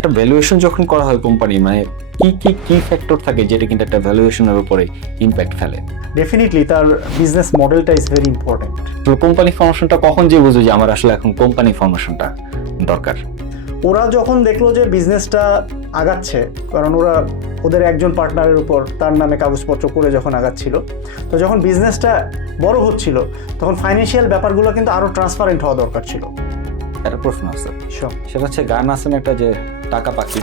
একটা ভ্যালুয়েশন যখন করা হয় কোম্পানি, মানে কি ফ্যাক্টর থাকে যেটা কিন্তু একটা ভ্যালুয়েশনের উপরে ইম্প্যাক্ট ফেলে? ডেফিনেটলি তার বিজনেস মডেলটা ইজ ভেরি ইম্পর্টেন্ট। তো কোম্পানি ফর্মেশনটা কখন যে বুঝো যে আমার আসলে এখন কোম্পানি ফর্মেশনটা দরকার? ওরা যখন দেখলো যে বিজনেসটা আগাচ্ছে, কারণ ওদের একজন পার্টনারের উপর তার নামে কাগজপত্র করে যখন আগাচ্ছিল, তো যখন বিজনেসটা বড় হচ্ছিল তখন ফাইন্যান্সিয়াল ব্যাপারগুলো কিন্তু আরও ট্রান্সপারেন্ট হওয়া দরকার ছিল। একটা প্রশ্ন আছে, সেটা হচ্ছে গান আছে না একটা, যে টাকা পাখি,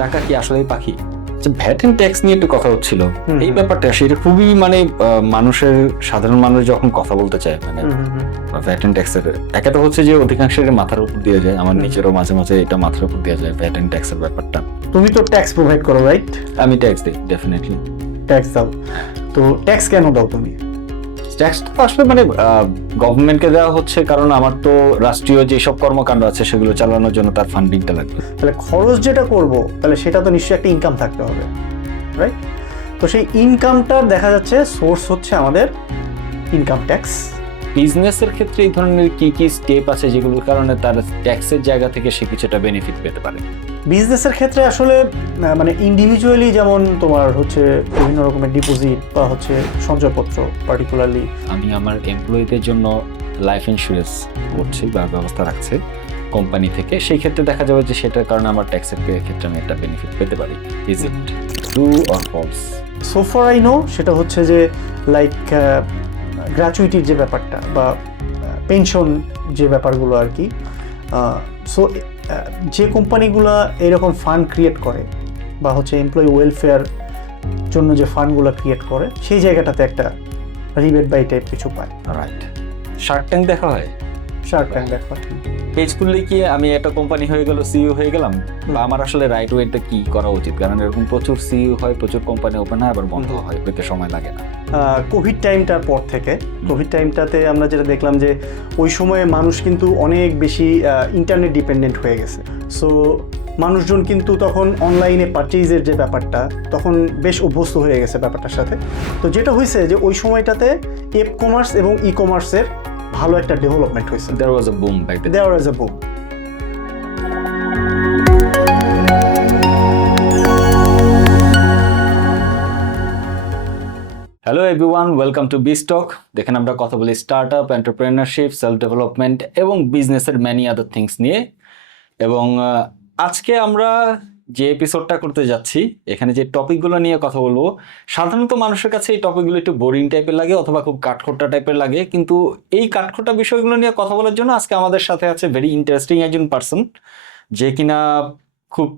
টাকা কি আসলেই পাখি? ভ্যাট এন্ড ট্যাক্স নিয়ে একটু কথা হচ্ছিল, এই ব্যাপারটা সেটা খুবই মানে মানুষের, সাধারণ মানুষ যখন কথা বলতে চায় মানে ভ্যাট এন্ড ট্যাক্সের, একটা হচ্ছে যে অধিকাংশের মাথার উপর দিয়ে যায়, আমার নিজেরও মাঝে মাঝে এটা মাথার উপর দিয়ে যায় ভ্যাট এন্ড ট্যাক্সের ব্যাপারটা। তুমি তো ট্যাক্স প্রোভাইড করো, রাইট? আমি ট্যাক্স দিই, ডেফিনেটলি ট্যাক্স দাও। তো ট্যাক্স কেন দাও তুমি? ট্যাক্সটা তো আসলে মানে গভর্নমেন্টকে দেওয়া হচ্ছে, কারণ আমার তো রাষ্ট্রীয় যেসব কর্মকাণ্ড আছে সেগুলো চালানোর জন্য তার ফান্ডিংটা লাগবে। তাহলে খরচ যেটা করব তাহলে সেটা তো নিশ্চয়ই একটা ইনকাম থাকতে হবে, রাইট? তো সেই ইনকামটার দেখা যাচ্ছে সোর্স হচ্ছে আমাদের ইনকাম ট্যাক্স। বিজনেসের ক্ষেত্রে এই ধরনের কি কি স্টেপ আছে যেগুলোর কারণে তার ট্যাক্সের জায়গা থেকে সে কিছুটা বেনিফিট পেতে পারে? বিজনেসের ক্ষেত্রে আসলে মানে ইন্ডিভিজুয়ালি যেমন তোমার হচ্ছে বিভিন্ন রকমের ডিপোজিট বা হচ্ছে সঞ্চয়পত্র, পার্টিকুলারলি আমি আমার এমপ্লয়ীদের জন্য লাইফ ইন্স্যুরেন্স করছি বা ব্যবস্থা রাখছে কোম্পানি থেকে, সেই ক্ষেত্রে দেখা যাবে যে সেটার কারণে আমার ট্যাক্সের ক্ষেত্রে আমি একটা বেনিফিট পেতে পারি। Is it true or false? So far I know সেটা হচ্ছে যে লাইক গ্র্যাচুইটির যে ব্যাপারটা বা পেনশন যে ব্যাপারগুলো আর কি। সো যে কোম্পানিগুলো এরকম ফান্ড ক্রিয়েট করে বা হচ্ছে এমপ্লয়ি ওয়েলফেয়ার জন্য যে ফান্ডগুলো ক্রিয়েট করে, সেই জায়গাটাতে একটা রিবেট বাই টাইপ কিছু পায়। রাইট। শার্ক ট্যাঙ্ক দেখা হয়? শার্ক ট্যাঙ্ক দেখা হয়। পেজ খুললে কি আমি একটা কোম্পানি হয়ে গেল, সিইও হয়ে গেলাম? বা আমার আসলে রাইট ওয়েতে কি করা উচিত? কারণ এরকম প্রচুর সিইও হয়, প্রচুর কোম্পানি ওপেন হয়, আবার বন্ধ হয়, হইতে সময় লাগে না। কোভিড টাইমটার পর থেকে, কোভিড টাইমটাতে আমরা যেটা দেখলাম যে ওই সময়ে মানুষ কিন্তু অনেক বেশি ইন্টারনেট ডিপেন্ডেন্ট হয়ে গেছে। সো মানুষজন কিন্তু তখন অনলাইনে পারচেজের যে ব্যাপারটা, তখন বেশ অভ্যস্ত হয়ে গেছে ব্যাপারটার সাথে। তো যেটা হয়েছে যে ওই সময়টাতে এপ কমার্স এবং ই কমার্সের ভালো একটা ডেভেলপমেন্ট হয়েছে। There was a boom back then. There was a boom. Hello everyone, welcome to Bistok. দেখেন আমরা কথা বলি স্টার্টআপ, এন্টারপ্রেনারশিপ, সেলফ ডেভেলপমেন্ট এবং বিজনেসের ম্যানি আদার থিংস নিয়ে। এবং আজকে আমরা যে এপিসোডটা করতে যাচ্ছি, এখানে যে টপিকগুলো নিয়ে কথা বলবো, সাধারণত মানুষের কাছে এই টপিকগুলো একটু বোরিং টাইপের লাগে অথবা খুব কাঠখোট্টা টাইপের লাগে, কিন্তু এই কাঠখোট্টা বিষয়গুলো নিয়ে কথা বলার জন্য আজকে আমাদের সাথে আছে ভেরি ইন্টারেস্টিং একজন পার্সন, যে কিনা খুব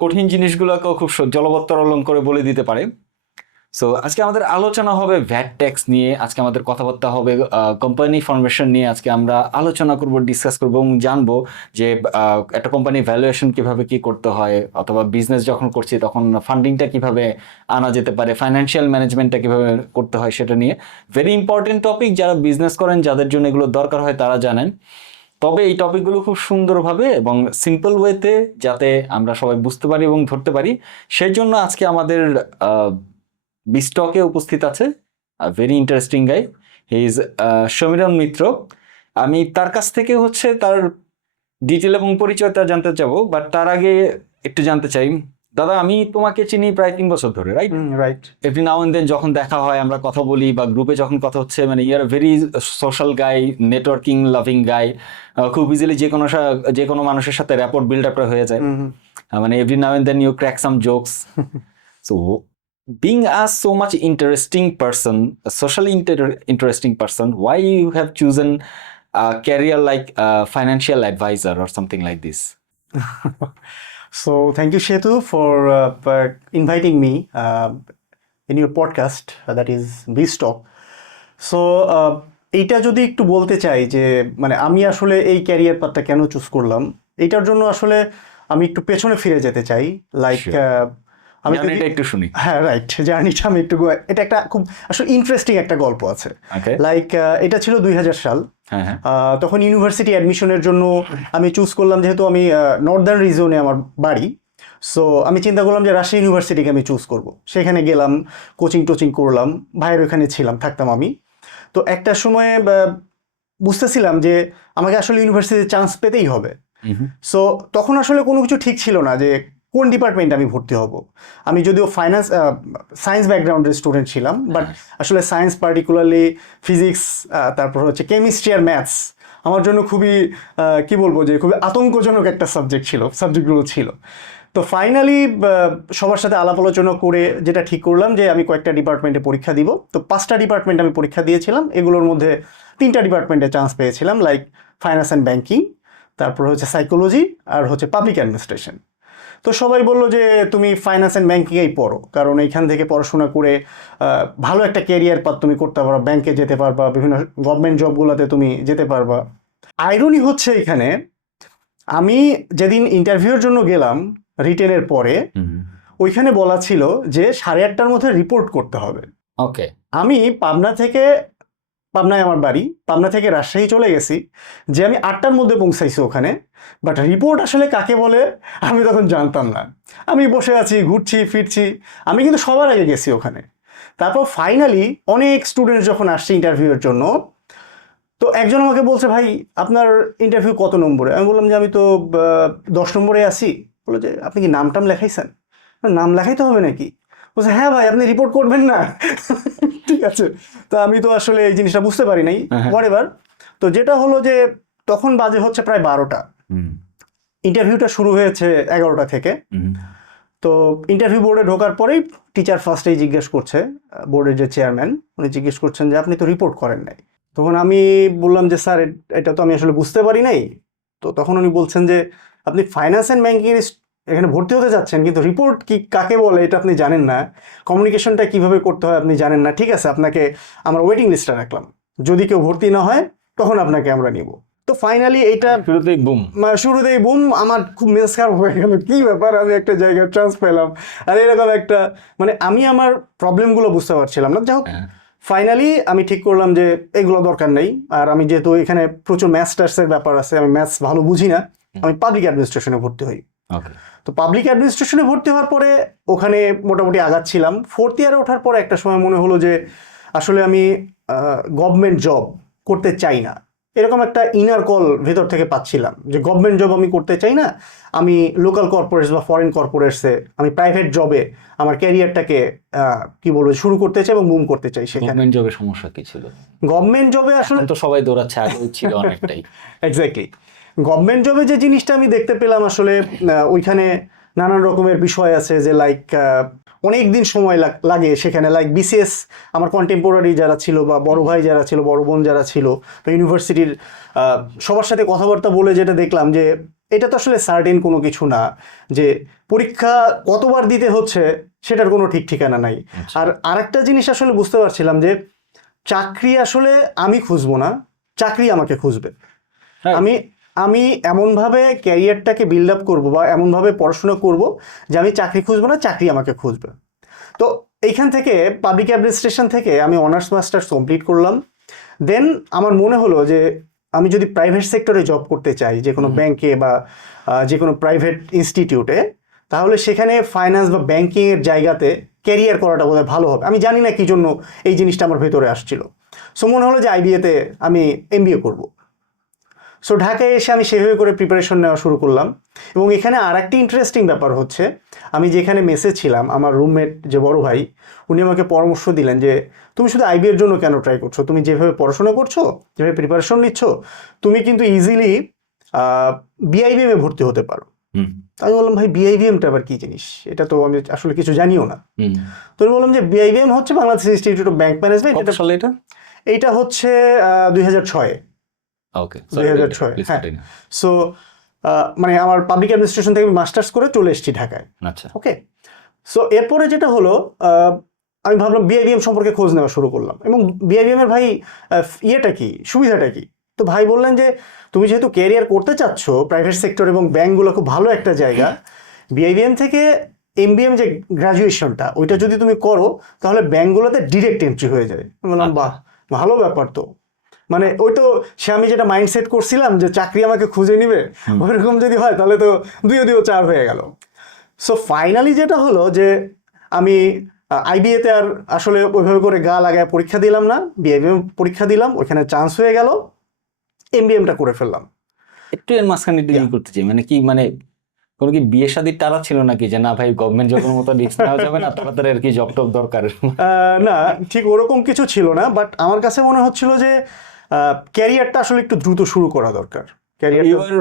কঠিন জিনিসগুলোকেও খুব জলবত্তরলন করে বলে দিতে পারে। সো আজকে আমাদের আলোচনা হবে ভ্যাট ট্যাক্স নিয়ে, আজকে আমাদের কথাবার্তা হবে কোম্পানি ফর্মেশন নিয়ে। আজকে আমরা আলোচনা করব, ডিসকাস করব এবং জানবো যে একটা কোম্পানি ভ্যালুয়েশন কিভাবে কি করতে হয়, অথবা বিজনেস যখন করছি তখন ফান্ডিংটা কিভাবে আনা যেতে পারে, ফাইন্যান্সিয়াল ম্যানেজমেন্টটা কিভাবে করতে হয়, সেটা নিয়ে ভেরি ইম্পর্টেন্ট টপিক। যারা বিজনেস করেন, যাদের জন্য এগুলো দরকার হয়, তারা জানেন। তবে এই টপিকগুলো খুব সুন্দরভাবে এবং সিম্পল ওয়েতে যাতে আমরা সবাই বুঝতে পারি এবং ধরতে পারি, সেই জন্য আজকে আমাদের বিস্টকে উপস্থিত আছে very interesting guy. He is Samiran Mitra. আমি তার কাছ থেকে হচ্ছে তার ডিটেল এবং পরিচয়টা জানতে চাবো, বাট তার আগে একটু জানতে চাই, দাদা আমি তোমাকে চিনি প্রায় 3 বছর ধরে, right? Right. Every now and then যখন দেখা হয়, আমরা কথা বলি বা গ্রুপে যখন কথা হচ্ছে, মানে you are very social guy, networking loving guy. খুব ইজিলি যে কোনো মানুষের সাথে র্যাপোর্ট বিল্ড আপ হয়ে যায়। মানে every now and then you crack some jokes. So being a so much interesting person, a socially interesting person, why you have chosen a career like a financial advisor or something like this? So thank you, Shetu, for inviting me in your podcast, that is BizTalk. So এইটা যদি একটু বলতে চাই যে মানে আমি আসলে এই ক্যারিয়ার পাথটা কেন চুজ করলাম, এইটার জন্য আসলে আমি একটু পেছনে ফিরে যেতে চাই। লাইক আমি একটু শুনি। হ্যাঁ, রাইট, জার্নিটা আমি একটু, এটা একটা খুব আসলে ইন্টারেস্টিং একটা গল্প আছে। লাইক এটা ছিল 2000 সাল। তখন ইউনিভার্সিটি অ্যাডমিশনের জন্য আমি চুজ করলাম, যেহেতু আমি নর্দার্ন রিজনে আমার বাড়ি। সো আমি চিন্তা করলাম যে রাজশাহী ইউনিভার্সিটিকে আমি চুজ করব। সেখানে গেলাম, কোচিং করলাম, ভাইয়ের ওখানে থাকতাম আমি। তো একটা সময়ে বুঝতেছিলাম যে আমাকে আসলে ইউনিভার্সিটিতে চান্স পেতেই হবে। সো তখন আসলে কোনো কিছু ঠিক ছিল না যে কোন ডিপার্টমেন্টে আমি ভর্তি হব। আমি যদিও সায়েন্স ব্যাকগ্রাউন্ডের স্টুডেন্ট ছিলাম, বাট আসলে সায়েন্স পার্টিকুলারলি ফিজিক্স, তারপর হচ্ছে কেমিস্ট্রি আর ম্যাথস আমার জন্য খুবই কি বলবো যে খুবই আতঙ্কজনক একটা সাবজেক্টগুলো ছিল। তো ফাইনালি সবার সাথে আলাপ আলোচনা করে যেটা ঠিক করলাম যে আমি কয়েকটা ডিপার্টমেন্টে পরীক্ষা দিব। তো 5টা ডিপার্টমেন্ট আমি পরীক্ষা দিয়েছিলাম, এগুলোর মধ্যে 3টা ডিপার্টমেন্টে চান্স পেয়েছিলাম, লাইক ফাইন্যান্স অ্যান্ড ব্যাংকিং, তারপর হচ্ছে সাইকোলজি, আর হচ্ছে পাবলিক অ্যাডমিনিস্ট্রেশন। তো সবাই বললো যে তুমি ফাইন্যান্স অ্যান্ড ব্যাংকিংয়েই পড়ো, কারণ এইখান থেকে পড়াশোনা করে ভালো একটা ক্যারিয়ার পাথ তুমি করতে পারবা, ব্যাংকে যেতে পারবা, বিভিন্ন গভর্নমেন্ট জবগুলোতে তুমি যেতে পারবা। আইরনি হচ্ছে এখানে, আমি যেদিন ইন্টারভিউর জন্য গেলাম রিটেনের পরে, ওইখানে বলা ছিল যে 8:30টার মধ্যে রিপোর্ট করতে হবে। ওকে। আমি পাবনায় আমার বাড়ি, পাবনা থেকে রাজশাহী চলে গেছি যে আমি 8টার মধ্যে পৌঁছাইছি ওখানে, বাট রিপোর্ট আসলে কাকে বলে আমি তখন জানতাম না। আমি বসে আছি, ঘুরছি ফিরছি, আমি কিন্তু সবার আগে গেছি ওখানে। তারপর ফাইনালি অনেক স্টুডেন্ট যখন আসছে ইন্টারভিউয়ের জন্য, তো একজন আমাকে বলছে, ভাই আপনার ইন্টারভিউ কত নম্বরে? আমি বললাম যে আমি তো 10 নম্বরে আছি। বললো যে আপনি কি নাম টাম লেখাইছেন? নাম লেখাইতে হবে নাকি? বলছে হ্যাঁ ভাই, আপনি রিপোর্ট করবেন না? ঠিক আছে। তো আমি তো আসলে এই জিনিসটা বুঝতে পারি নাই, হোয়াটএভার। তো যেটা হলো যে তখন বাজে হচ্ছে প্রায় 12টা, ইন্টারভিউটা শুরু হয়েছে 11টা থেকে। তো ইন্টারভিউ বোর্ডে ঢোকার পরেই টিচার ফার্স্টেই জিজ্ঞেস করছে, বোর্ডের যে চেয়ারম্যান উনি জিজ্ঞেস করছেন যে আপনি তো রিপোর্ট করেন নাই। তখন আমি বললাম যে স্যার এটা তো আমি আসলে বুঝতে পারি নাই। তো তখন উনি বলছেন যে আপনি ফাইন্যান্স অ্যান্ড ব্যাংকিং এখানে ভর্তি হতে যাচ্ছেন, কিন্তু রিপোর্ট কি কাকে বলে এটা আপনি জানেন না, কমিউনিকেশনটা কিভাবে করতে হয় আপনি জানেন না। ঠিক আছে, আপনাকে আমরা ওয়েটিং লিস্টে রাখলাম, যদি কেউ ভর্তি না হয় তখন আপনাকে আমরা নিব। তো ফাইনালি এইটা শুরুতেই বুম, আমার খুব মেজাজ খারাপ হয়ে গেল, কি ব্যাপার, আমি একটা জায়গায় চান্স পেলাম আর এরকম একটা, মানে আমি আমার প্রবলেমগুলো বুঝতে পারছিলাম না। যাই হোক, ফাইনালি আমি ঠিক করলাম যে এগুলো দরকার নেই। আর আমি যেহেতু এখানে প্রচুর ম্যাথসের ব্যাপার আছে, আমি ম্যাথস ভালো বুঝি না, আমি পাবলিক অ্যাডমিনিস্ট্রেশনে ভর্তি হই। তো পাবলিক অ্যাডমিনিস্ট্রেশনে ভর্তি হওয়ার পরে ওখানে মোটামুটি আগাচ্ছিলাম। 4th ইয়ারে ওঠার পরে একটা সময় মনে হলো যে আসলে আমি গভর্নমেন্ট জব করতে চাই না, এরকম একটা ইনার কল ভেতর থেকে পাচ্ছিলাম যে গভর্নমেন্ট জব আমি করতে চাই না, আমি লোকাল কর্পোরেটস বা ফরেন কর্পোরেটসে, আমি প্রাইভেট জবে আমার ক্যারিয়ারটাকে কি বলবো শুরু করতে চাই এবং মুভ করতে চাই। সেখানে গভর্নমেন্ট জবের সমস্যা কি ছিল? গভর্নমেন্ট জবে আসলে তো সবাই দৌড়াচ্ছে, আগেও ছিল অনেকটাই। এক্স্যাক্টলি, গভর্নমেন্ট জবে যে জিনিসটা আমি দেখতে পেলাম আসলে ওইখানে নানান রকমের বিষয় আছে, যে লাইক অনেক দিন সময় লাগে সেখানে, লাইক বিসিএস আমার কন্টেম্পোরারি যারা ছিল বা বড় ভাই যারা ছিল, বড় বোন যারা ছিল, বা ইউনিভার্সিটির সবার সাথে কথাবার্তা বলে যেটা দেখলাম যে এটা তো আসলে সার্টেন কোনো কিছু না, যে পরীক্ষা কতবার দিতে হচ্ছে সেটার কোনো ঠিক ঠিকানা নাই। আর আরেকটা জিনিস আসলে বুঝতে পারছিলাম যে চাকরি আসলে আমি খুঁজবো না, চাকরি আমাকে খুঁজবে। আমি এমনভাবে ক্যারিয়ারটাকে বিল্ড আপ করবো বা এমনভাবে পড়াশোনা করব যে আমি চাকরি খুঁজবো না, চাকরি আমাকে খুঁজবে। তো এইখান থেকে পাবলিক অ্যাডমিনিস্ট্রেশন থেকে আমি অনার্স মাস্টার্স কমপ্লিট করলাম। দেন আমার মনে হলো যে আমি যদি প্রাইভেট সেক্টরে জব করতে চাই, যে কোনো ব্যাংকে বা যে কোনো প্রাইভেট ইনস্টিটিউটে, তাহলে সেখানে ফাইন্যান্স বা ব্যাংকিংয়ের জায়গাতে ক্যারিয়ার করাটা বোধহয় ভালো হবে। আমি জানি না কি জন্য এই জিনিসটা আমার ভেতরে আসছিল। সো মনে হলো যে আইবিএতে আমি এমবিএ করবো। সো ঢাকায় এসে আমি সেভাবে করে প্রিপারেশন নেওয়া শুরু করলাম। এবং এখানে আর একটা ইন্টারেস্টিং ব্যাপার হচ্ছে, আমি যেখানে মেসে ছিলাম, আমার রুমমেট যে বড় ভাই, উনি আমাকে পরামর্শ দিলেন যে তুমি শুধু আইবিএর জন্য কেন ট্রাই করছো, তুমি যেভাবে পড়াশোনা করছো, যেভাবে প্রিপারেশন নিচ্ছ, তুমি কিন্তু ইজিলি বিআইবিএমে ভর্তি হতে পারো। আমি বললাম ভাই বিআইবিএমটা আবার কি জিনিস, এটা তো আমি আসলে কিছু জানিও না। তো আমি বললাম যে বিআইবিএম হচ্ছে Bangladesh institute of bank management. এটা হচ্ছে 2006-এ। ওকে, 2006, হ্যাঁ। সো মানে আমার পাবলিক অ্যাডমিনিস্ট্রেশন থেকে মাস্টার্স করে চলে এসেছি ঢাকায়। আচ্ছা, ওকে। সো এরপরে যেটা হলো, আমি ভাবলাম বিআইবিএম সম্পর্কে খোঁজ নেওয়া শুরু করলাম, এবং বিআইবিএমের ভাই ইয়েটা কি, সুবিধাটা কি। তো ভাই বললেন যে তুমি যেহেতু ক্যারিয়ার করতে চাচ্ছ প্রাইভেট সেক্টর এবং ব্যাংকগুলো খুব ভালো একটা জায়গা, বিআইবিএম থেকে এমবিএম যে গ্রাজুয়েশনটা, ওইটা যদি তুমি করো তাহলে ব্যাংকগুলোতে ডিরেক্ট এন্ট্রি হয়ে যায়। বললাম বাহ, ভালো ব্যাপার তো। মানে ওই তো সে আমি যেটা মাইন্ডসেট করছিলাম যে চাকরি আমাকে খুঁজে নিবে, ওইরকম যদি হয় তাহলে তো 2-2 4 হয়ে গেল। সো ফাইনালি যেটা হলো যে আমি আইবিএতে আর আসলে ওইভাবে করে গা লাগায় পরীক্ষা দিলাম না, বিআইবিএম পরীক্ষা দিলাম, ওইখানে চান্স হয়ে গেল, এমবিএমটা করে ফেললাম। একটু এর মাঝখানে ডিল করতে চাই, মানে কি মানে কোনো কি বিয়ে শাদীর তারা ছিল নাকি যে না ভাই গভর্নমেন্ট জবের মতো রিস্ক নেওয়া যাবে না, তাড়াতাড়ি আর কি জব টব দরকার? না, ঠিক ওরকম কিছু ছিল না, বাট আমার কাছে মনে হচ্ছিল যে ক্যারিয়ারটা আসলে একটু দ্রুত শুরু করা দরকার। ইউর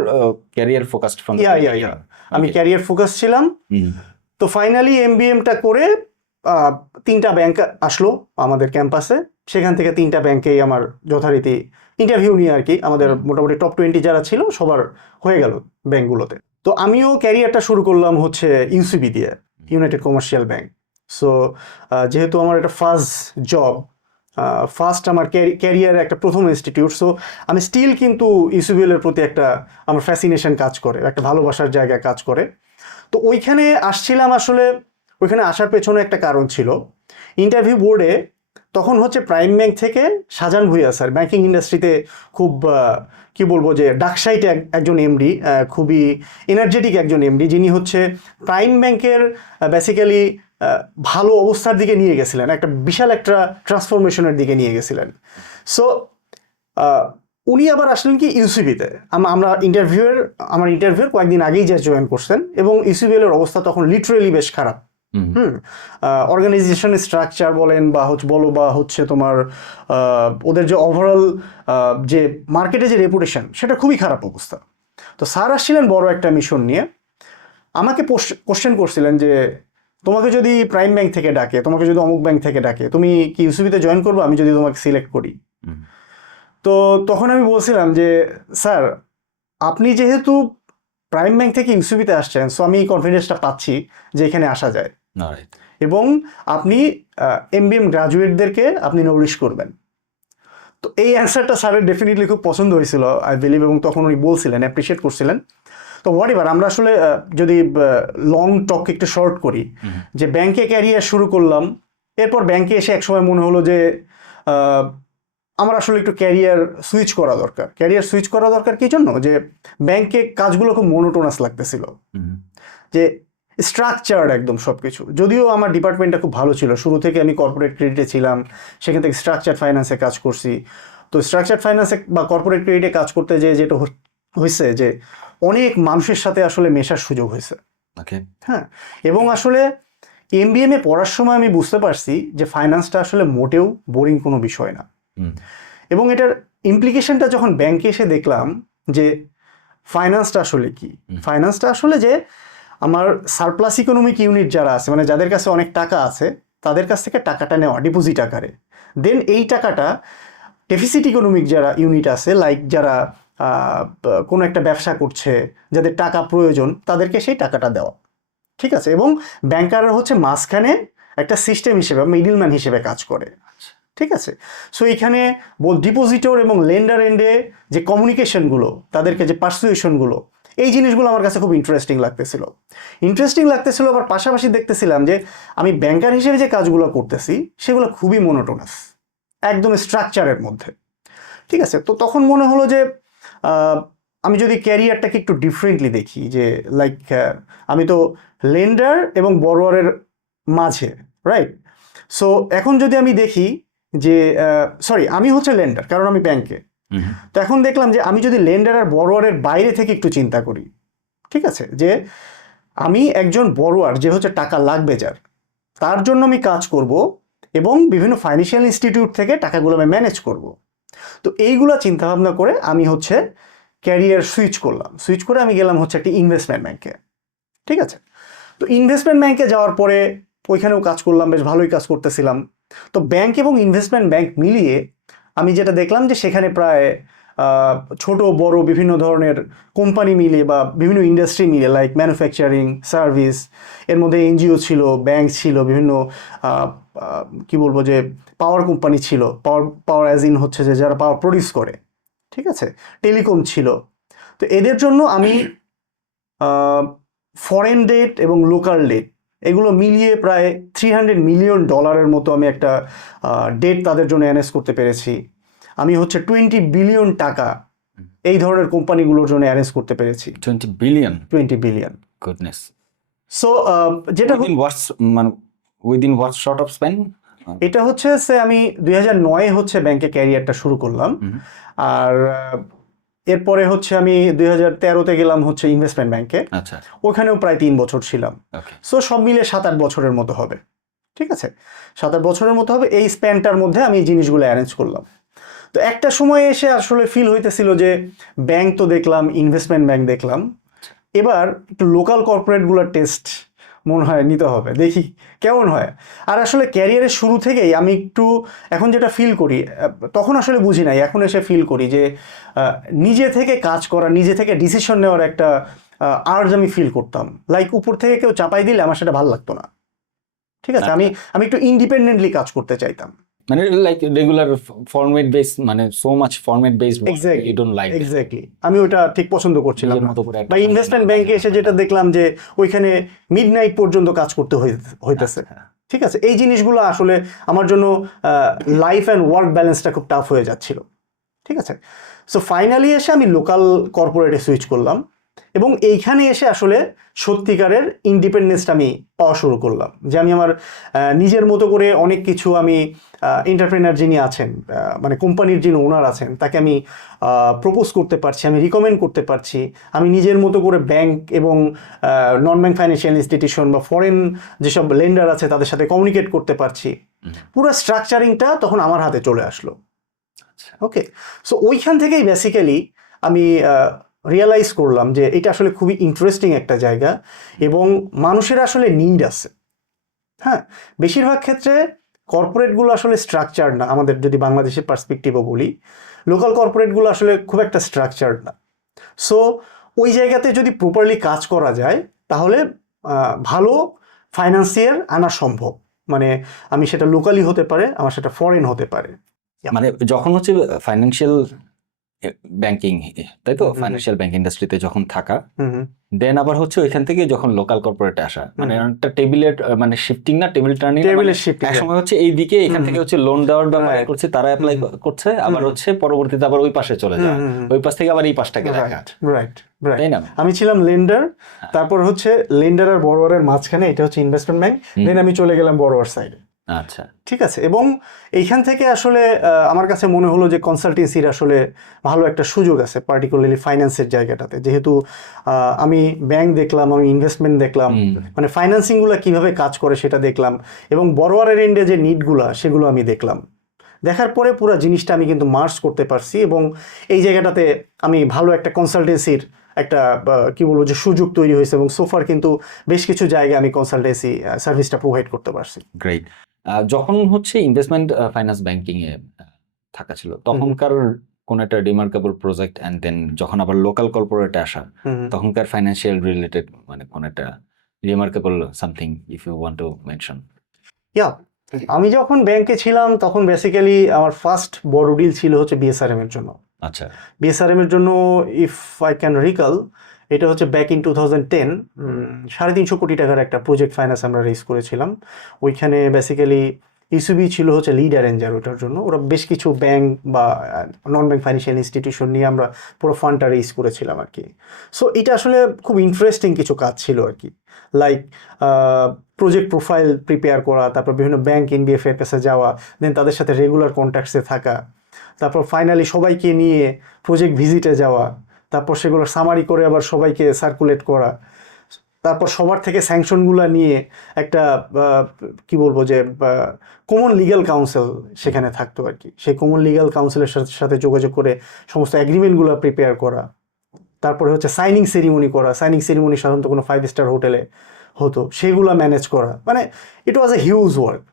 ক্যারিয়ার ফোকাসড ফ্রম ইয়া আমি ক্যারিয়ার ফোকাস ছিলাম। তো ফাইনালি এমবিএমটা করে 3টা ব্যাংক আসলো আমাদের ক্যাম্পাসে, সেখান থেকে 3টা ব্যাংকেই আমার যথারীতি ইন্টারভিউ নিয়ে আর কি আমাদের মোটামুটি টপ 20 যারা ছিল সবার হয়ে গেল ব্যাংকগুলোতে। তো আমিও ক্যারিয়ারটা শুরু করলাম হচ্ছে ইউসিবি দিয়ে, ইউনাইটেড কমার্শিয়াল ব্যাংক। সো যেহেতু আমার এটা ফার্স্ট জব, ফার্স্ট আমার ক্যারিয়ারে একটা প্রথম ইনস্টিটিউট, সো আমি স্টিল কিন্তু ইউসিবিএল এর প্রতি একটা আমার ফ্যাসিনেশন কাজ করে, একটা ভালোবাসার জায়গায় কাজ করে। তো ওইখানে আসছিলাম, আসলে ওইখানে আসার পেছনে একটা কারণ ছিল। ইন্টারভিউ বোর্ডে তখন হচ্ছে প্রাইম ব্যাংক থেকে শাহজাহান ভুঁইয়া স্যার, ব্যাংকিং ইন্ডাস্ট্রিতে খুব কি বলবো যে ডাকসাইট একজন এমডি, খুবই এনার্জেটিক একজন এমডি, যিনি হচ্ছে প্রাইম ব্যাংকের বেসিক্যালি ভালো অবস্থার দিকে নিয়ে গেছিলেন, একটা বিশাল একটা ট্রান্সফরমেশনের দিকে নিয়ে গেছিলেন। সো উনি আবার আসলেন কি ইউসিবিতে। আমার ইন্টারভিউয়ের কয়েকদিন আগেই যে জয়েন করছেন, এবং ইউসিবিএল এর অবস্থা তখন লিটারেলি বেশ খারাপ। অর্গানাইজেশন স্ট্রাকচার বলেন বা হচ্ছে তোমার ওদের যে ওভারঅল যে মার্কেটে যে রেপুটেশন, সেটা খুবই খারাপ অবস্থা। তো স্যার আসছিলেন বড় একটা মিশন নিয়ে, আমাকে কোশ্চেন করছিলেন যে তোমাকে যদি প্রাইম ব্যাংক থেকে ডাকে, তোমাকে যদি অমুক ব্যাংক থেকে ডাকে, তুমি কি ইউসিবিতে জয়েন করবো আমি যদি তোমাকে সিলেক্ট করি? তো তখন আমি বলছিলাম যে স্যার, আপনি যেহেতু প্রাইম ব্যাংক থেকে ইউসিবিতে আসছেন, সো আমি এই কনফিডেন্সটা পাচ্ছি যে এখানে আসা যায়, এবং আপনি এমবিএম গ্রাজুয়েটদেরকে আপনি নরিশ করবেন। তো এই অ্যান্সারটা স্যারের ডেফিনেটলি খুব পছন্দ হয়েছিল আই বিলিভ, এবং তখন উনি বলছিলেন, অ্যাপ্রিসিয়েট করছিলেন। তো হোয়াট এভার, আমরা আসলে যদি লং টক একটু শর্ট করি, যে ব্যাংকে ক্যারিয়ার শুরু করলাম, এরপর ব্যাংকে এসে একসময় মনে হলো যে আমার আসলে একটু ক্যারিয়ার সুইচ করা দরকার। কি জন্য? যে ব্যাংকে কাজগুলো খুব মোনোটোনাস লাগতেছিল, যে স্ট্রাকচার্ড একদম সব কিছু। যদিও আমার ডিপার্টমেন্টটা খুব ভালো ছিল, শুরু থেকে আমি কর্পোরেট ক্রেডিটে ছিলাম, সেখান থেকে স্ট্রাকচার্ড ফাইন্যান্সে কাজ করছি। তো স্ট্রাকচার্ড ফাইন্যান্সে বা কর্পোরেট ক্রেডিটে কাজ করতে যেটা হয়েছে যে অনেক মানুষের সাথে আসলে মেশার সুযোগ হয়েছে। হ্যাঁ, এবং আসলে এমবিএম এ পড়ার সময় আমি বুঝতে পারছি যে ফাইন্যান্সটা আসলে মোটেও বোরিং কোনো বিষয় না। এবং এটার ইমপ্লিকেশনটা যখন ব্যাংকে এসে দেখলাম যে ফাইন্যান্সটা আসলে কি, ফাইন্যান্সটা আসলে যে আমার সারপ্লাস ইকোনমিক ইউনিট যারা আছে, মানে যাদের কাছে অনেক টাকা আছে, তাদের কাছ থেকে টাকাটা নেওয়া ডিপোজিট আকারে, দেন এই টাকাটা ডেফিসিট ইকোনমিক যারা ইউনিট আছে, লাইক যারা কোনো একটা ব্যবসা করছে, যাদের টাকা প্রয়োজন, তাদেরকে সেই টাকাটা দেওয়া। ঠিক আছে, এবং ব্যাংকাররা হচ্ছে মাঝখানে একটা সিস্টেম হিসেবে, মিডলম্যান হিসেবে কাজ করে। ঠিক আছে, সো এইখানে ডিপোজিটর এবং লেন্ডার এন্ডে যে কমিউনিকেশনগুলো, তাদেরকে যে পার্সুয়েশনগুলো, এই জিনিসগুলো আমার কাছে খুব ইন্টারেস্টিং লাগতেছিল। আবার পাশাপাশি দেখতেছিলাম যে আমি ব্যাংকার হিসেবে যে কাজগুলো করতেছি সেগুলো খুবই মোনোটোনাস, একদম স্ট্রাকচারের মধ্যে। ঠিক আছে, তো তখন মনে হলো যে আমি যদি ক্যারিয়ারটাকে একটু ডিফারেন্টলি দেখি, যে লাইক আমি তো লেন্ডার এবং বড়োয়ারের মাঝে, রাইট? সো এখন যদি আমি দেখি যে আমি হচ্ছে লেন্ডার, কারণ আমি ব্যাংকে। তো এখন দেখলাম যে আমি যদি লেন্ডার আর বড়োয়ারের বাইরে থেকে একটু চিন্তা করি, ঠিক আছে, যে আমি একজন বড়োয়ার যে হচ্ছে টাকা লাগবে যার, তার জন্য আমি কাজ করব, এবং বিভিন্ন ফাইন্যান্সিয়াল ইনস্টিটিউট থেকে টাকাগুলো আমি ম্যানেজ করব। তো এইগুলো চিন্তাভাবনা করে আমি হচ্ছে ক্যারিয়ার সুইচ করে আমি গেলাম হচ্ছে একটি ইনভেস্টমেন্ট ব্যাংকে। ঠিক আছে, তো ইনভেস্টমেন্ট ব্যাংকে যাওয়ার পরে ওইখানেও কাজ করলাম, বেশ ভালোই কাজ করতেছিলাম। তো ব্যাংক এবং ইনভেস্টমেন্ট ব্যাংক মিলিয়ে আমি যেটা দেখলাম যে সেখানে প্রায় ছোট বড় বিভিন্ন ধরনের কোম্পানি মিলে বা বিভিন্ন ইন্ডাস্ট্রি মিলে, লাইক ম্যানুফ্যাকচারিং, সার্ভিস, এর মধ্যে এনজিও ছিল, ব্যাংক ছিল, বিভিন্ন কি বলবো যে পাওয়ার কোম্পানি ছিল, পাওয়ার অ্যাজ ইন হচ্ছে যে যারা পাওয়ার প্রডিউস করে, ঠিক আছে, টেলিকম ছিল। তো এদের জন্য আমি ফরেন ডেট এবং লোকাল ডেট এগুলো মিলিয়ে প্রায় $300 মিলিয়ন মতো আমি একটা ডেট তাদের জন্য অ্যারেঞ্জ করতে পেরেছি। আমি হচ্ছে 20 বিলিয়ন টাকা এই ধরনের কোম্পানিগুলোর জন্য অ্যারেঞ্জ করতে পেরেছি। 20 বিলিয়ন? 20 billion, goodness. সো যেটা within what sort of span? এটা হচ্ছে আমি 2009 হচ্ছে ব্যাংকে ক্যারিয়ারটা শুরু করলাম, আর এরপরে হচ্ছে আমি 2013-তে গেলাম হচ্ছে ইনভেস্টমেন্ট ব্যাংকে, আচ্ছা, ওখানেও প্রায় 3 বছর ছিলাম। ওকে, সো সব মিলে 7-8 বছরের মতো হবে, ঠিক আছে, 7-8 বছরের মতো হবে। এই স্প্যানটার মধ্যে আমি এই জিনিসগুলো অ্যারেঞ্জ করলাম। তো একটা সময় এসে আসলে ফিল হইতেছিল যে ব্যাংক তো দেখলাম, ইনভেস্টমেন্ট ব্যাংক দেখলাম, এবার একটু লোকাল কর্পোরেটগুলোর টেস্ট মনে হয় নিতে হবে, দেখি কেমন হয়। আর আসলে ক্যারিয়ারের শুরু থেকেই আমি একটু এখন যেটা ফিল করি, তখন আসলে বুঝি নাই, এখন এসে ফিল করি যে নিজে থেকে কাজ করা, নিজে থেকে ডিসিশন নেওয়ার একটা আর্জ আমি ফিল করতাম। লাইক উপর থেকে কেউ চাপাই দিলে আমার সেটা ভালো লাগতো না, ঠিক আছে, আমি একটু ইন্ডিপেন্ডেন্টলি কাজ করতে চাইতাম। মানে লাইক রেগুলার ফরম্যাট বেস, মানে so much format base, you don't like exactly, আমি ওটা ঠিক পছন্দ করছিলাম নিজের না। মতো করে একটা বা ইনভেস্টমেন্ট ব্যাংকে এসে যেটা দেখলাম যে ওইখানে মিডনাইট পর্যন্ত কাজ করতে হইতেছে, ঠিক আছে, এই জিনিসগুলো আসলে আমার জন্য লাইফ অ্যান্ড ওয়ার্ক ব্যালেন্সটা খুব টাফ হয়ে যাচ্ছিল, ঠিক আছে। সো ফাইনালি এসে আমি লোকাল কর্পোরেটে সুইচ করলাম, এবং এইখানে এসে আসলে সত্যিকারের ইন্ডিপেন্ডেন্সটা আমি পাওয়া শুরু করলাম, যে আমি আমার নিজের মতো করে অনেক কিছু আমি এন্টারপ্রেনার যিনি আছেন, মানে কোম্পানির যিনি ওনার আছেন, তাকে আমি প্রপোজ করতে পারছি, আমি রিকমেন্ড করতে পারছি, আমি নিজের মতো করে ব্যাংক এবং নন ব্যাংক ফাইন্যান্সিয়াল ইনস্টিটিউশন বা ফরেন যেসব লেন্ডার আছে তাদের সাথে কমিউনিকেট করতে পারছি। পুরো স্ট্রাকচারিংটা তখন আমার হাতে চলে আসলো। ওকে, সো ওইখান থেকেই বেসিক্যালি আমি রিয়েলাইজ করলাম যে এটা আসলে খুবই ইন্টারেস্টিং একটা জায়গা, এবং মানুষের আসলে নিড আছে। হ্যাঁ, বেশিরভাগ ক্ষেত্রে কর্পোরেটগুলো আসলে স্ট্রাকচার না, আমাদের যদি বাংলাদেশের পার্সপেক্টিভও বলি, লোকাল কর্পোরেটগুলো আসলে খুব একটা স্ট্রাকচার না। সো ওই জায়গাতে যদি প্রপারলি কাজ করা যায় তাহলে ভালো ফাইন্যান্সিয়ার আনা সম্ভব। মানে আমি সেটা লোকালি হতে পারে, আমার সেটা ফরেন হতে পারে। মানে যখন হচ্ছে ফাইন্যান্সিয়াল ব্যাংকিং, তাই তো, ফাইন্যান্সিয়াল ব্যাংক ইন্ডাস্ট্রিতে যখন থাকা, দেন আবার হচ্ছে ওইখান থেকে যখন লোকাল কর্পোরেটে আসা, মানে একটা টেবিলের মানে শিফটিং না, টেবিল টার্নিং, এক সময় হচ্ছে এই দিকে এখান থেকে হচ্ছে লোন দেওয়ার ব্যাপার করছে, তারা অ্যাপ্লাই করছে, আবার হচ্ছে পরবর্তীতে আবার ওই পাশে চলে যায়, ওই পাশ থেকে আবার এই পাশটাকে দেখা, রাইট, তাই না? আমি ছিলাম লেন্ডার, তারপর হচ্ছে লেন্ডার আর বড়োয়ারের মাঝখানে এটা হচ্ছে ইনভেস্টমেন্ট ব্যাংক, দেন আমি চলে গেলাম বড়োয়ার সাইডে। আচ্ছা, ঠিক আছে, এবং এইখান থেকে আসলে আমার কাছে মনে হলো যে কনসালটেন্সির আসলে ভালো একটা সুযোগ আছে, পার্টিকুলারলি ফাইন্যান্সের জায়গাটাতে, যেহেতু আমি ব্যাংক দেখলাম, আমি ইনভেস্টমেন্ট দেখলাম, মানে ফাইন্যান্সিংগুলো কিভাবে কাজ করে সেটা দেখলাম, এবং বড়োয়ারের এন্ডে যে নিডগুলো সেগুলো আমি দেখলাম। দেখার পরে পুরো জিনিসটা আমি কিন্তু মার্জ করতে পারছি, এবং এই জায়গাটাতে আমি ভালো একটা কনসালটেন্সির একটা কি বলবো যে সুযোগ তৈরি হয়েছে, এবং সোফার কিন্তু বেশ কিছু জায়গায় আমি কনসালটেন্সি সার্ভিসটা প্রোভাইড করতে পারছি। গ্রেট। যখন হচ্ছে ইনভেস্টমেন্ট ফাইন্যান্স ব্যাংকিং এ থাকা ছিল, তখনকার কোন একটা রিমার্কেবল প্রজেক্ট, এন্ড দেন যখন আবার লোকাল কর্পোরেটে আসা, তখনকার ফাইন্যান্সিয়াল রিলেটেড মানে কোন একটা remarkable something if you want to mention. আমি যখন ব্যাংকে ছিলাম তখন বেসিক্যালি আমার ফার্স্ট বড় ডিল ছিল হচ্ছে বিএসআরএম এর জন্য। আচ্ছা, বিএসআরএম এর জন্য ইফ আই ক্যান রিকল, এটা হচ্ছে ব্যাক ইন 2010, 350 কোটি টাকার একটা প্রজেক্ট ফাইন্যান্স আমরা রেজ করেছিলাম। ওইখানে বেসিক্যালি ইসিবি ছিল হচ্ছে লিড অ্যারেঞ্জার ওটার জন্য। ওরা বেশ কিছু ব্যাংক বা নন ব্যাংক ফাইন্যান্সিয়াল ইনস্টিটিউশন নিয়ে আমরা পুরো ফান্ডটা রেজ করেছিলাম আর কি। সো এটা আসলে খুব ইন্টারেস্টিং কিছু কাজ ছিল আর কি, লাইক প্রজেক্ট প্রোফাইল প্রিপেয়ার করা, তারপর বিভিন্ন ব্যাংক এনবিএফ এর কাছে যাওয়া, দেন তাদের সাথে রেগুলার কন্ট্যাক্টসে থাকা, তারপর ফাইনালি সবাইকে নিয়ে প্রজেক্ট ভিজিটে যাওয়া, তারপর সেগুলো সামারি করে আবার সবাইকে সার্কুলেট করা, তারপর সবার থেকে স্যাংশনগুলো নিয়ে একটা কি বলবো যে কমন লিগ্যাল কাউন্সিল সেখানে থাকতো আর কি। সেই কমন লিগ্যাল কাউন্সিলের সাথে যোগাযোগ করে সমস্ত অ্যাগ্রিমেন্টগুলো প্রিপেয়ার করা, তারপরে হচ্ছে সাইনিং সেরিমনি করা। সাইনিং সেরিমনি সাধারণত কোনো 5 স্টার হোটেলে হতো, সেগুলো ম্যানেজ করা, মানে ইট ওয়াজ এ হিউজ ওয়ার্ক।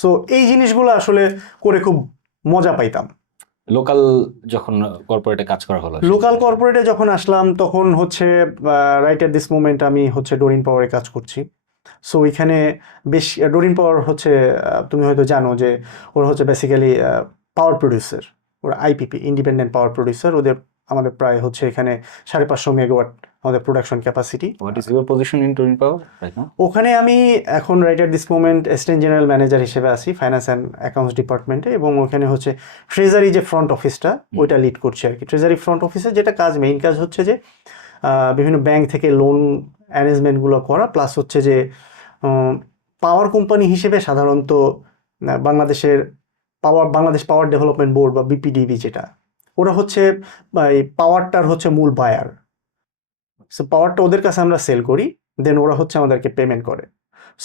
সো এই জিনিসগুলো আসলে করে খুব মজা পাইতাম। লোকাল যখন কর্পোরেটে কাজ করা হলো, লোকাল কর্পোরেটে যখন আসলাম তখন হচ্ছে রাইট অ্যাট দিস মোমেন্ট আমি হচ্ছে ডোরিন পাওয়ারে কাজ করছি। সো এখানে বেশ, ডোরিন পাওয়ার হচ্ছে তুমি হয়তো জানো যে ওরা হচ্ছে বেসিক্যালি পাওয়ার প্রডিউসার, ওরা আইপিপি, ইন্ডিপেন্ডেন্ট পাওয়ার প্রডিউসার। আমাদের প্রায় হচ্ছে এখানে 550 মেগাওয়াট আমাদের production capacity. What is your position in Doreen power right now? ওখানে আমি এখন right at this moment assistant general manager হিসেবে আছি ফাইন্যান্স অ্যান্ড অ্যাকাউন্টস ডিপার্টমেন্টে, এবং ওখানে হচ্ছে ট্রেজারি যে ফ্রন্ট অফিসটা ওইটা লিড করছি আর কি। ট্রেজারি ফ্রন্ট অফিসে যেটা কাজ, মেইন কাজ হচ্ছে যে বিভিন্ন ব্যাংক থেকে লোন অ্যারেঞ্জমেন্টগুলো করা, প্লাস হচ্ছে যে পাওয়ার কোম্পানি হিসেবে সাধারণত বাংলাদেশ পাওয়ার ডেভেলপমেন্ট বোর্ড বা বিপিডিবি যেটা, ওরা হচ্ছে এই পাওয়ারটার হচ্ছে মূল বায়ার। সো পাওয়ারটা ওদের কাছে আমরা সেল করি, দেন ওরা হচ্ছে আমাদেরকে পেমেন্ট করে।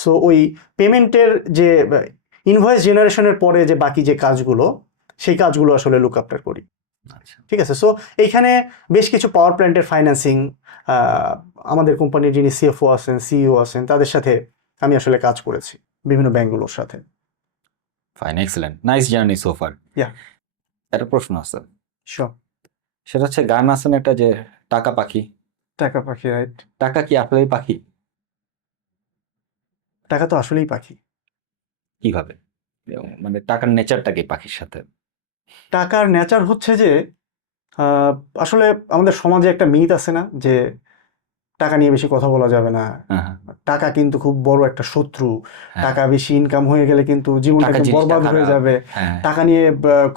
সো ওই পেমেন্টের যে ইনভয়েস জেনারেশনের পরে যে বাকি যে কাজগুলো, সেই কাজগুলো আসলে লুক আফটার করি। আচ্ছা, ঠিক আছে, সো এইখানে বেশ কিছু পাওয়ার প্ল্যান্টের ফাইন্যান্সিং, আমাদের কোম্পানির যিনি সিএফও আছেন, সিইও আছেন, তাদের সাথে আমি আসলে কাজ করেছি, বিভিন্ন ব্যাংকগুলোর সাথে। Fine, excellent, nice journey so far. Yeah. একটা প্রশ্ন আছে, শিওর। সেটা হচ্ছে গান আছে না একটা যে টাকা পাখি, টাকা পাখি, রাইট? টাকা কি আসলেই পাখি? টাকা তো আসলেই পাখি। কিভাবে, মানে টাকার নেচারটা কি পাখির সাথে? টাকার নেচার হচ্ছে যে আহ, আসলে আমাদের সমাজে একটা মিথ আছে না যে টাকা নিয়ে বেশি কথা বলা যাবে না, হ্যাঁ, হ্যাঁ, টাকা কিন্তু খুব বড় একটা শত্রু, হ্যাঁ। টাকা বেশি ইনকাম হয়ে গেলে কিন্তু জীবনটা টাকা একদম জিনিসটা বরবাদ হয়ে খারাপ। যাবে, হ্যাঁ, টাকা নিয়ে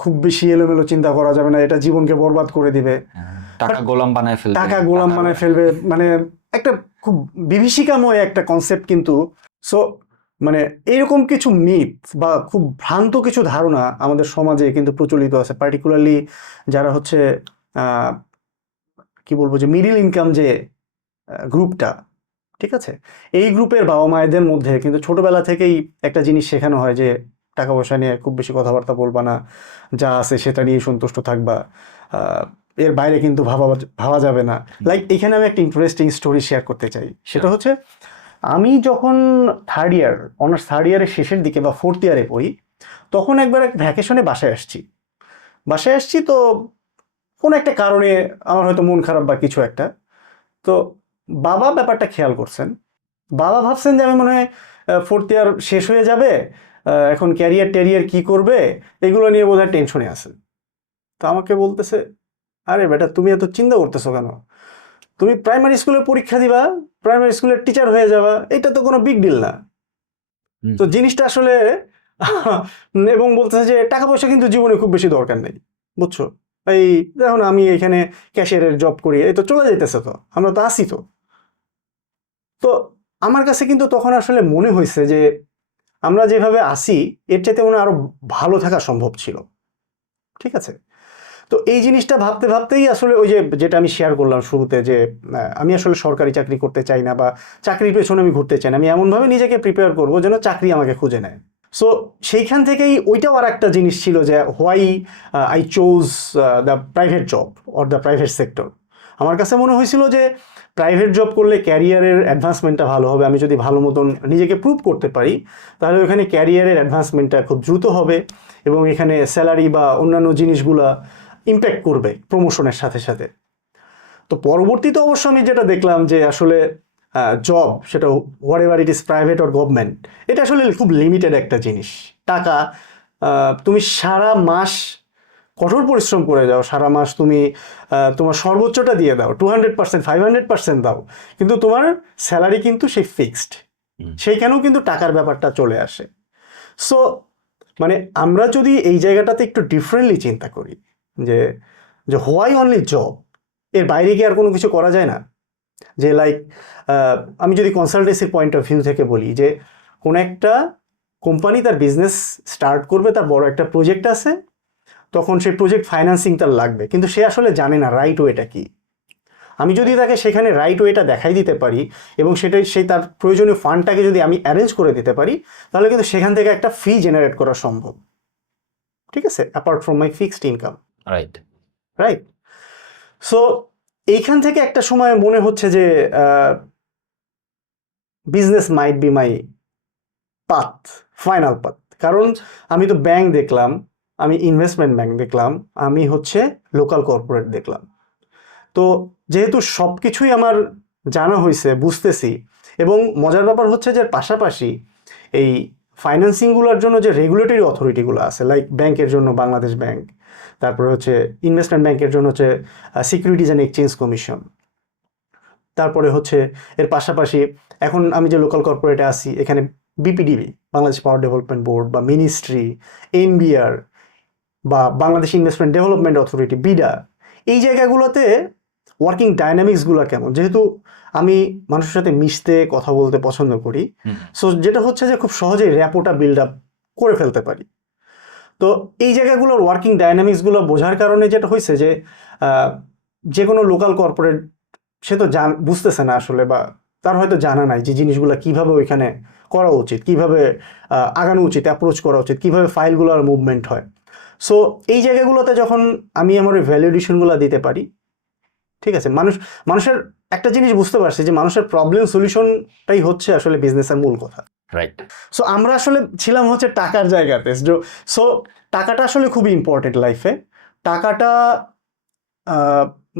খুব বেশি এলোমেলো চিন্তা করা যাবে না, এটা জীবনকে বরবাদ করে দিবে, হ্যাঁ। টাকা গোলাম বানায় ফেলবে, টাকা গোলাম বানায় ফেলবে, মানে একটা খুব বিভীষিকাময় একটা কনসেপ্ট কিন্তু। সো মানে এরকম কিছু মিথ বা খুব ভ্রান্ত কিছু ধারণা আমাদের সমাজে কিন্তু প্রচলিত আছে, পার্টিকুলারলি যারা হচ্ছে আহ, কি বলবো, যে মিডিল ইনকাম যে গ্রুপটা, ঠিক আছে, এই গ্রুপের বাবা মায়েদের মধ্যে কিন্তু ছোটবেলা থেকেই একটা জিনিস শেখানো হয় যে টাকা পয়সা নিয়ে খুব বেশি কথাবার্তা বলবা না, যা আছে সেটা নিয়ে সন্তুষ্ট থাকবা, আহ, এর বাইরে কিন্তু ভাবা যাবে না। লাইক এখানে আমি একটা ইন্টারেস্টিং স্টোরি শেয়ার করতে চাই, সেটা হচ্ছে আমি যখন অনার্স থার্ড ইয়ারের শেষের দিকে বা ফোর্থ ইয়ারে পড়ি, তখন একবার এক ভ্যাকেশনে বাসায় আসছি তো কোনো একটা কারণে আমার হয়তো মন খারাপ বা কিছু একটা, তো বাবা ব্যাপারটা খেয়াল করছেন, বাবা ভাবছেন যে আমি মনে হয় ফোর্থ ইয়ার শেষ হয়ে যাবে, এখন ক্যারিয়ার কি করবে এগুলো নিয়ে বোধহয় টেনশনে আছে। তো আমাকে বলতেছে, আরে বেটা তুমি এত চিন্তা করতেছো কেন, তুমি প্রাইমারি স্কুলে পরীক্ষা দিবা, প্রাইমারি স্কুলের টিচার হয়ে যাবা, এটা তো কোনো বিগ ডিল না। হুম। তো জিনিসটা আসলে এবং বলতেছে যে টাকা পয়সা কিন্তু জীবনে খুব বেশি দরকার নেই, বুঝছো, এই দেখুন আমি এখানে ক্যাশিয়ারের জব করি, এই তো চলে যাইতেছে, তো আমরা তো আসি তো। তো আমার কাছে কিন্তু তখন আসলে মনে হয়েছে যে আমরা যেভাবে আসি এর চাইতে মনে হয় আরো ভালো থাকা সম্ভব ছিল, ঠিক আছে। তো এই জিনিসটা ভাবতে ভাবতেই আসলে ওই যে যেটা আমি শেয়ার করলাম শুরুতে যে আমি আসলে সরকারি চাকরি করতে চাই না বা চাকরির পেছনে আমি ঘুরতে চাই না, আমি এমনভাবে নিজেকে প্রিপেয়ার করবো যেন চাকরি আমাকে খুঁজে নেয়। সো সেইখান থেকেই ওইটাও আর একটা জিনিস ছিল যে why I chose the private job or the private sector. আমার কাছে মনে হয়েছিল যে প্রাইভেট জব করলে ক্যারিয়ারের অ্যাডভান্সমেন্টটা ভালো হবে, আমি যদি ভালো মতন নিজেকে প্রুভ করতে পারি তাহলে ওখানে ক্যারিয়ারের অ্যাডভান্সমেন্টটা খুব দ্রুত হবে এবং এখানে স্যালারি বা অন্যান্য জিনিসগুলা ইম্প্যাক্ট করবে প্রমোশনের সাথে সাথে। তো পরবর্তীতে অবশ্য আমি যেটা দেখলাম যে আসলে জব, সেটা what ever it is private or government, এটা আসলে খুব লিমিটেড একটা জিনিস। টাকা তুমি সারা মাস কঠোর পরিশ্রম করে যাও, সারা মাস তুমি তোমার সর্বোচ্চটা দিয়ে দাও, 200%, 500% দাও, কিন্তু তোমার স্যালারি কিন্তু সেই ফিক্সড, সেইখানেও কিন্তু টাকার ব্যাপারটা চলে আসে। সো মানে আমরা যদি এই জায়গাটাতে একটু ডিফারেন্টলি চিন্তা করি যে যে হোয়াই অনলি জব, এর বাইরে কি আর কোনো কিছু করা যায় না, যে লাইক আমি যদি কনসালটেন্সির পয়েন্ট অফ ভিউ থেকে বলি যে কোন একটা কোম্পানি তার বিজনেস স্টার্ট করবে, তার বড় একটা প্রজেক্ট আছে, তখন সেই প্রজেক্ট ফাইন্যান্সিং তার লাগবে, কিন্তু সে আসলে জানে না রাইট ওয়েটা কি। আমি যদি তাকে সেখানে রাইট ওয়েটা দেখাই দিতে পারি এবং সেটাই সেই তার প্রয়োজনীয় ফান্ডটাকে যদি আমি অ্যারেঞ্জ করে দিতে পারি, তাহলে কিন্তু সেখান থেকে একটা ফি জেনারেট করা সম্ভব, ঠিক আছে, apart from my fixed income, right. So এইখান থেকে একটা সময় মনে হচ্ছে যে business might be my path, final path. কারণ আমি তো ব্যাংক দেখলাম, আমি ইনভেস্টমেন্ট ব্যাংক দেখলাম, আমি হচ্ছে লোকাল কর্পোরেট দেখলাম। তো যেহেতু সব কিছুই আমার জানা হয়েছে, বুঝতেছি, এবং মজার ব্যাপার হচ্ছে যে পাশাপাশি এই ফাইন্যান্সিংগুলোর জন্য যে রেগুলেটরি অথরিটিগুলো আছে, লাইক ব্যাংকের জন্য বাংলাদেশ ব্যাংক, তারপরে হচ্ছে ইনভেস্টমেন্ট ব্যাংকের জন্য হচ্ছে সিকিউরিটিজ অ্যান্ড এক্সচেঞ্জ কমিশন, তারপরে হচ্ছে এর পাশাপাশি এখন আমি যে লোকাল কর্পোরেটে আছি এখানে BPDB, Bangladesh power development board, বা মিনিস্ট্রি, এনবিআর, বা Bangladesh investment development authority, BIDA, এই জায়গাগুলোতে ওয়ার্কিং ডাইনামিক্সগুলো কেমন, যেহেতু আমি মানুষের সাথে মিশতে কথা বলতে পছন্দ করি, সো যেটা হচ্ছে যে খুব সহজেই র্যাপোটা বিল্ড আপ করে ফেলতে পারি। তো তো এই জায়গাগুলোর ওয়ার্কিং ডাইনামিক্সগুলো বোঝার কারণে যেটা হয়েছে যে যে কোনো লোকাল কর্পোরেট সে তো বুঝতেছে না আসলে, বা তার হয়তো জানা নাই যে জিনিসগুলো কিভাবে ওইখানে করা উচিত, কিভাবে আগানো উচিত, অ্যাপ্রোচ করা উচিত, কিভাবে ফাইলগুলোর মুভমেন্ট হয়। সো এই জায়গাগুলোতে যখন আমি আমার ভ্যালিডেশনগুলো দিতে পারি, ঠিক আছে, মানুষের একটা জিনিস বুঝতে পারছি যে মানুষের প্রবলেম সলিউশনটাই হচ্ছে আসলে বিজনেসের মূল কথা। রাইট। সো আমরা আসলে ছিলাম হচ্ছে টাকার জায়গাতে। সো টাকাটা আসলে খুবই ইম্পর্টেন্ট লাইফে। টাকাটা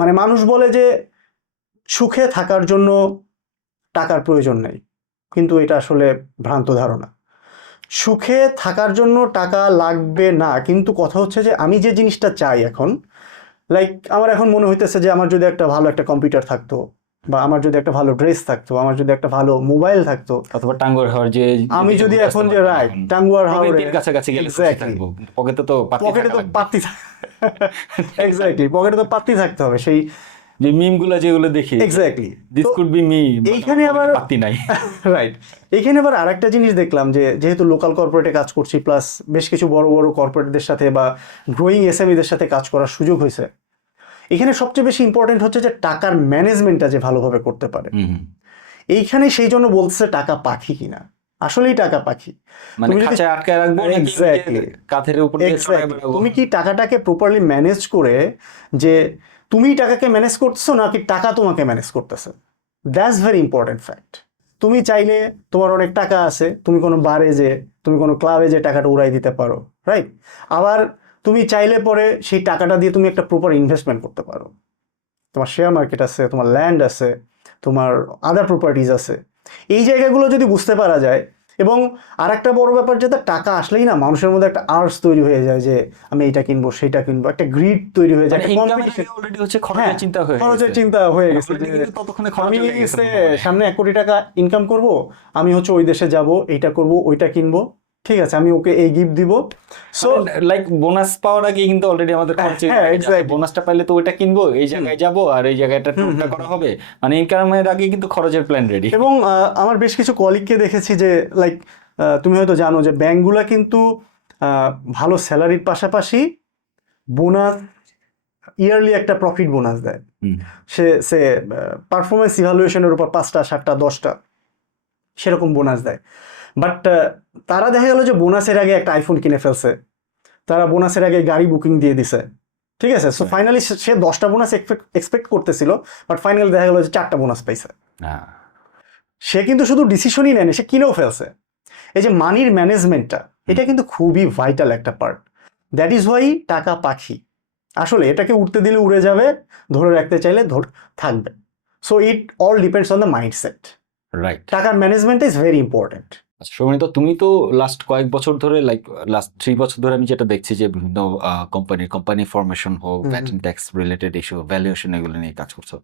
মানে মানুষ বলে যে সুখে থাকার জন্য টাকার প্রয়োজন নেই, কিন্তু এটা আসলে ভ্রান্ত ধারণা। সুখে থাকার জন্য টাকা লাগবে না, কিন্তু কথা হচ্ছে যে আমি যে জিনিসটা চাই এখন, লাইক আমার এখন মনে হইতেছে যে আমার যদি একটা ভালো একটা কম্পিউটার থাকতো, বা আমার যদি একটা ভালো ড্রেস থাকতো, আমার যদি একটা ভালো মোবাইল থাকতো, অথবা টাঙ্গুয়ার হাওর যে আমি যদি এখন যে রাইট টাঙ্গুয়ার হাওরে কাছাকাছি গেলে পকেটে তো পাত্তি এক্স্যাক্টলি পকেটে তো পাত্তি থাকতে হবে। সেই যে মিমগুলো যেগুলো দেখি, exactly this could be me, এইখানে আবার পাত্তি নাই। রাইট, এইখানে আবার আরেকটা জিনিস দেখলাম যে যেহেতু লোকাল কর্পোরেটে কাজ করছি, প্লাস বেশ কিছু বড় বড় কর্পোরেটদের সাথে বা গ্রোয়িং এসএমইদের সাথে কাজ করার সুযোগ হয়েছে। এখানে সবচেয়ে বেশি ইম্পর্টেন্ট হচ্ছে যে টাকার ম্যানেজমেন্টটা যে ভালোভাবে করতে পারে। এইখানে সেই জন্য বলছে টাকা পাখি কিনা, আসলেই টাকা পাখি। মানে খাঁচায় আটকায় রাখবো নাকি এক্স্যাক্টলি কাঁধের উপর দিয়ে ছড়ায় বেড়াবো? তুমি কি টাকাটাকে প্রপারলি ম্যানেজ করে, যে তুমি টাকাকে ম্যানেজ করতেছো নাকি টাকা তোমাকে ম্যানেজ করতেছে, দ্যাটস ভেরি ইম্পর্টেন্ট ফ্যাক্ট। তুমি চাইলে তোমার অনেক টাকা আছে, তুমি কোনো বারে যে, তুমি কোনো ক্লাবে যে টাকাটা উড়াই দিতে পারো, রাইট। আবার তুমি চাইলে পরে সেই টাকাটা দিয়ে তুমি একটা প্রপার ইনভেস্টমেন্ট করতে পারো। তোমার শেয়ার মার্কেট আছে, তোমার ল্যান্ড আছে, তোমার আদার প্রপার্টিজ আছে। এই জায়গাগুলো যদি বুঝতে পারা যায়, এবং আর একটা বড় ব্যাপার যেটা, টাকা আসলেই না মানুষের মধ্যে একটা আর্টস তৈরি হয়ে যায় যে আমি এইটা কিনবো সেইটা কিনবো, একটা গ্রিড তৈরি হয়ে যায়, একটা কম্পিটিশন। অলরেডি হচ্ছে খরচের চিন্তা হয়ে গেছে। খরচের চিন্তা হয়ে গেছে যে ততক্ষণে আমি সামনে 1 কোটি টাকা ইনকাম করব, আমি হচ্ছে ওই দেশে যাব, এইটা করব, ওইটা কিনবো, ঠিক আছে, আমি ওকে এই গিফট দিব। সো লাইক বোনাস পাওয়ার আগে কিন্তু অলরেডি আমাদের খরচে, বোনাসটা পাইলে তো ওইটা কিনবো, এই জায়গায় যাব, আর এই জায়গাটা টুকটা করা হবে, মানে ইনকামের আগে কিন্তু খরচের প্ল্যান রেডি। এবং আমার বেশ কিছু কলিগকে দেখেছি যে লাইক তুমি হয়তো জানো যে ব্যাংকগুলো কিন্তু ভালো স্যালারির পাশাপাশি বোনাস, ইয়ারলি একটা প্রফিট বোনাস দেয়। সে পারফরমেন্স ইভ্যালুয়েশনের উপর 5টা 7টা 10টা সেরকম বোনাস দেয়। বাট তারা দেখা গেল যে বোনাসের আগে একটা আইফোন কিনে ফেলছে, তারা বোনাসের আগে গাড়ি বুকিং দিয়ে দিছে, ঠিক আছে। সো ফাইনালি সে 10টা বোনাস এক্সপেক্ট করতেছিল, বাট ফাইনালি দেখা গেল যে 4টা বোনাস পাইছে। সে কিন্তু শুধু ডিসিশনই নেয়নি, সে কিনেও ফেলছে। এই যে মানির ম্যানেজমেন্টটা, এটা কিন্তু খুবই ভাইটাল একটা পার্ট। দ্যাট ইজ ওয়াই টাকা পাখি, আসলে এটাকে উঠতে দিলে উড়ে যাবে, ধরে রাখতে চাইলে থাকবে। So it all depends on the mindset. Right, টাকার management is very important. Soumit, তুমি তো লাস্ট কয়েক বছর ধরে, লাইক লাস্ট 3 বছর ধরে আমি যেটা দেখছি যে বিভিন্ন কোম্পানি ফরমেশন হোক, VAT and tax related issue, valuation, এগুলো নিয়ে কাজ করছো।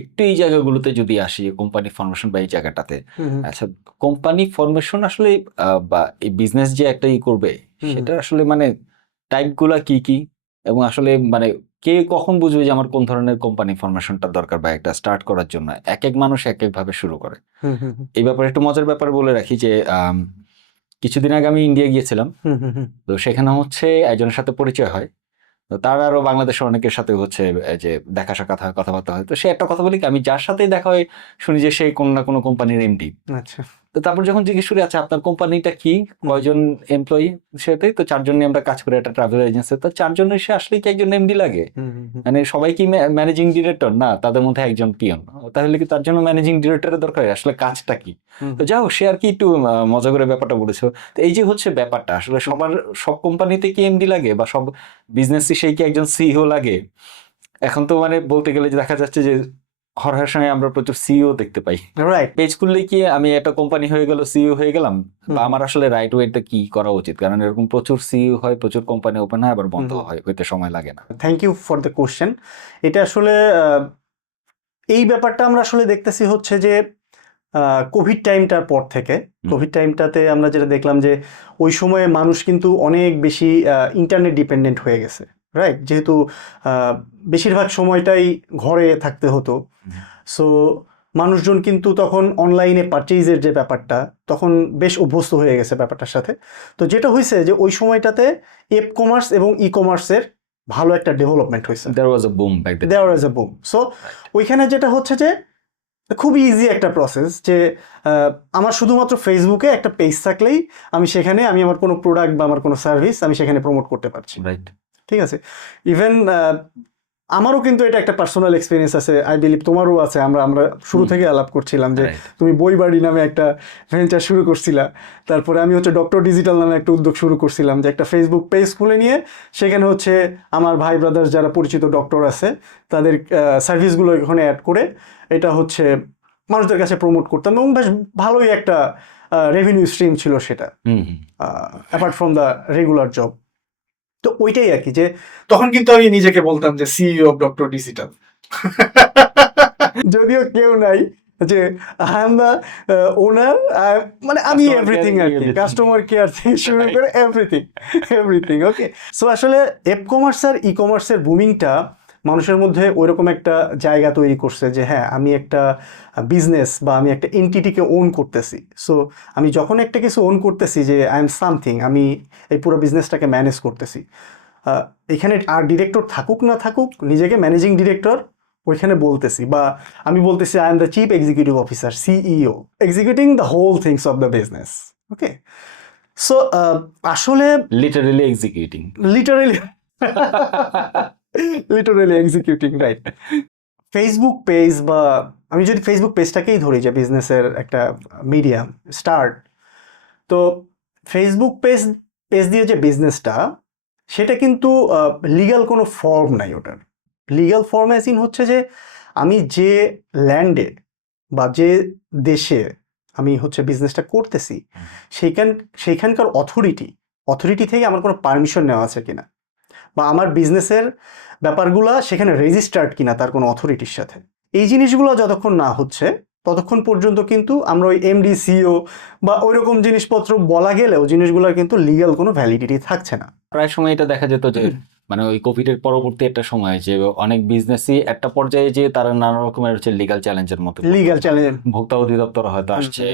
একটু এই জায়গাগুলোতে যদি আসি, কোম্পানি ফরমেশন বা এই জায়গাটাতে, আচ্ছা কোম্পানি ফরমেশন আসলে বা এই বিজনেস যে একটা করবে, সেটা আসলে মানে টাইপগুলা কি কি, এবং আসলে মানে কে কখন বুঝবে যে আমার কোন ধরনের কোম্পানি ফরমেশনটা দরকার, বা একটা স্টার্ট করার জন্য এক এক মানুষ এক এক ভাবে শুরু করে। এই ব্যাপারে একটু মজার ব্যাপার বলে রাখি যে কিছুদিন আগে আমি ইন্ডিয়া গিয়েছিলাম, তো সেখানে হচ্ছে একজনের সাথে পরিচয় হয়, তো তার আরো বাংলাদেশের অনেকের সাথে হচ্ছে যে দেখা সাক্ষাৎ হয়, কথাবার্তা হয়। তো সে একটা কথা বলি, আমি যার সাথেই দেখা হয় শুনি যে সেই কোনো না কোনো কোম্পানির এমডি। আচ্ছা, তো তারপর যখন জিজ্ঞেস করি আচ্ছা আপনার কোম্পানিটা কি, কয়জন এমপ্লয়ি, সেটাই তো 4 জন নিয়ে আমরা কাজ করি একটা ট্রাভেল এজেন্সি। তো 4 জন সে আসলে কি একজন এমডি লাগে? মানে সবাই কি ম্যানেজিং ডিরেক্টর? না, তাদের মধ্যে একজন পিয়ন। তাহলে কি তার জন্য ম্যানেজিং ডিরেক্টরের দরকার? আসলে কাজটা কি? তো যাও, সে আর কি একটু মজা করে ব্যাপারটা বলেছো। তো এই যে হচ্ছে ব্যাপারটা, আসলে সব কোম্পানিতে কি এমডি লাগে, বা সব বিজনেসে সেই কি একজন সিইও লাগে? এখন তো মানে বলতে গেলে দেখা যাচ্ছে যে হরহার সঙ্গে আমরা প্রচুর সিইও দেখতে পাই। রাইট, পেজ খুললে কি আমি একটা কোম্পানি হয়ে গেল, সিইও হয়ে গেলাম, বা আমার আসলে রাইট ওয়েটা কি করা উচিত? কারণ এরকম প্রচুর সিইও হয়, প্রচুর কোম্পানি ওপেন হয়, আবার বন্ধ হয়, হইতে সময় লাগে না। Thank you for the question. এটা আসলে এই ব্যাপারটা আমরা আসলে দেখতেছি হচ্ছে যে কোভিড টাইমটার পর থেকে, কোভিড টাইমটাতে আমরা যেটা দেখলাম যে ওই সময়ে মানুষ কিন্তু অনেক বেশি ইন্টারনেট ডিপেন্ডেন্ট হয়ে গেছে, রাইট। যেহেতু বেশিরভাগ সময়টাই ঘরে থাকতে হতো, সো মানুষজন কিন্তু তখন অনলাইনে পারচেজের যে ব্যাপারটা তখন বেশ অভ্যস্ত হয়ে গেছে ব্যাপারটার সাথে। তো যেটা হয়েছে যে ওই সময়টাতে এপ কমার্স এবং ই কমার্সের ভালো একটা ডেভেলপমেন্ট হয়েছে, There was a boom back then. দেওয়ার এজ এ বুম। সো ওইখানে যেটা হচ্ছে যে খুবই ইজি একটা প্রসেস যে আমার শুধুমাত্র ফেসবুকে একটা পেজ থাকলেই আমি সেখানে আমি আমার কোনো প্রোডাক্ট বা আমার কোনো সার্ভিস আমি সেখানে প্রমোট করতে পারছি, Right. ঠিক আছে। ইভেন আমারও কিন্তু এটা একটা পার্সোনাল এক্সপিরিয়েন্স আছে, আই বিলিভ তোমারও আছে। আমরা আমরা শুরু থেকে আলাপ করছিলাম যে Right. তুমি বইবাড়ি নামে একটা ভেঞ্চার শুরু করছিলা, তারপরে আমি হচ্ছে ডক্টর ডিজিটাল নামে একটা উদ্যোগ শুরু করছিলাম যে একটা ফেসবুক পেজ খুলে নিয়ে সেখানে হচ্ছে আমার ভাই ব্রাদার্স যারা পরিচিত ডক্টর আছে তাদের সার্ভিসগুলো এখানে অ্যাড করে এটা হচ্ছে মানুষদের কাছে প্রমোট করতাম এবং বেশ ভালোই একটা রেভিনিউ স্ট্রিম ছিল সেটা, hmm hmm. Apart from the regular job. তো ওইটাই আর কি যে তখন কিন্তু আমি নিজেকে বলতাম যে সিইও অফ ডক্টর ডিজিটাল। যদিও কেউ নাই যে আই এম দ্য ওনার, মানে আমি Customer এভরিথিং care, আর কি, everything. কাস্টমার কেয়ার থেকে শুরু করে এভরিথিং এভরিথিং। ওকে, সো আসলে এপ কমার্স আর ই কমার্সের বুমিংটা মানুষের মধ্যে ওইরকম একটা জায়গা তৈরি করছে যে হ্যাঁ আমি একটা বিজনেস বা আমি একটা এন্টিটিকে ওন করতেছি। সো আমি যখন একটা কিছু ওন করতেছি যে আই এম সামথিং, আমি এই পুরো বিজনেসটাকে ম্যানেজ করতেছি, এখানে আর ডিরেক্টর থাকুক না থাকুক নিজেকে ম্যানেজিং ডিরেক্টর ওইখানে বলতেছি, বা আমি বলতেছি I am the chief executive officer, CEO, executing the whole things of the business. Okay, so আসলে Literally executing. Literally literally executing, right. Facebook page বা আমি যদি ফেসবুক পেজটাকেই ধরি যে বিজনেসের একটা মিডিয়াম স্টার্ট, তো ফেসবুক পেজ পেজ দিয়ে যে বিজনেসটা সেটা কিন্তু লিগ্যাল কোনো ফর্ম নাই ওটার। লিগ্যাল ফর্ম অ্যাজ ইন হচ্ছে যে আমি যে ল্যান্ডে বা যে দেশে আমি হচ্ছে বিজনেসটা করতেছি সেইখানকার অথরিটি থেকে আমার কোনো পারমিশন নেওয়া আছে কিনা, বা আমার বিজনেসের ব্যাপারগুলো সেখানে রেজিস্টার্ড কিনা তার কোনো অথরিটির সাথে, এই জিনিসগুলো যতক্ষণ না হচ্ছে ততক্ষণ পর্যন্ত কিন্তু আমরা ওই এমডি সিও বা ওইরকম জিনিসপত্র বলা গেলেও জিনিসগুলোর কিন্তু লিগ্যাল কোনো ভ্যালিডিটি থাকছে না। প্রায় সময় এটা দেখা যেত যে মানে ওই কোভিডের পরবর্তী একটা সময় যে অনেক বিজনেসই একটা পর্যায়ে যে তারা নানা রকমের হচ্ছে লিগ্যাল চ্যালেঞ্জের মতো লিগ্যাল চ্যালেঞ্জ, ভোক্তা অধিদপ্তর হয়তো আসছে,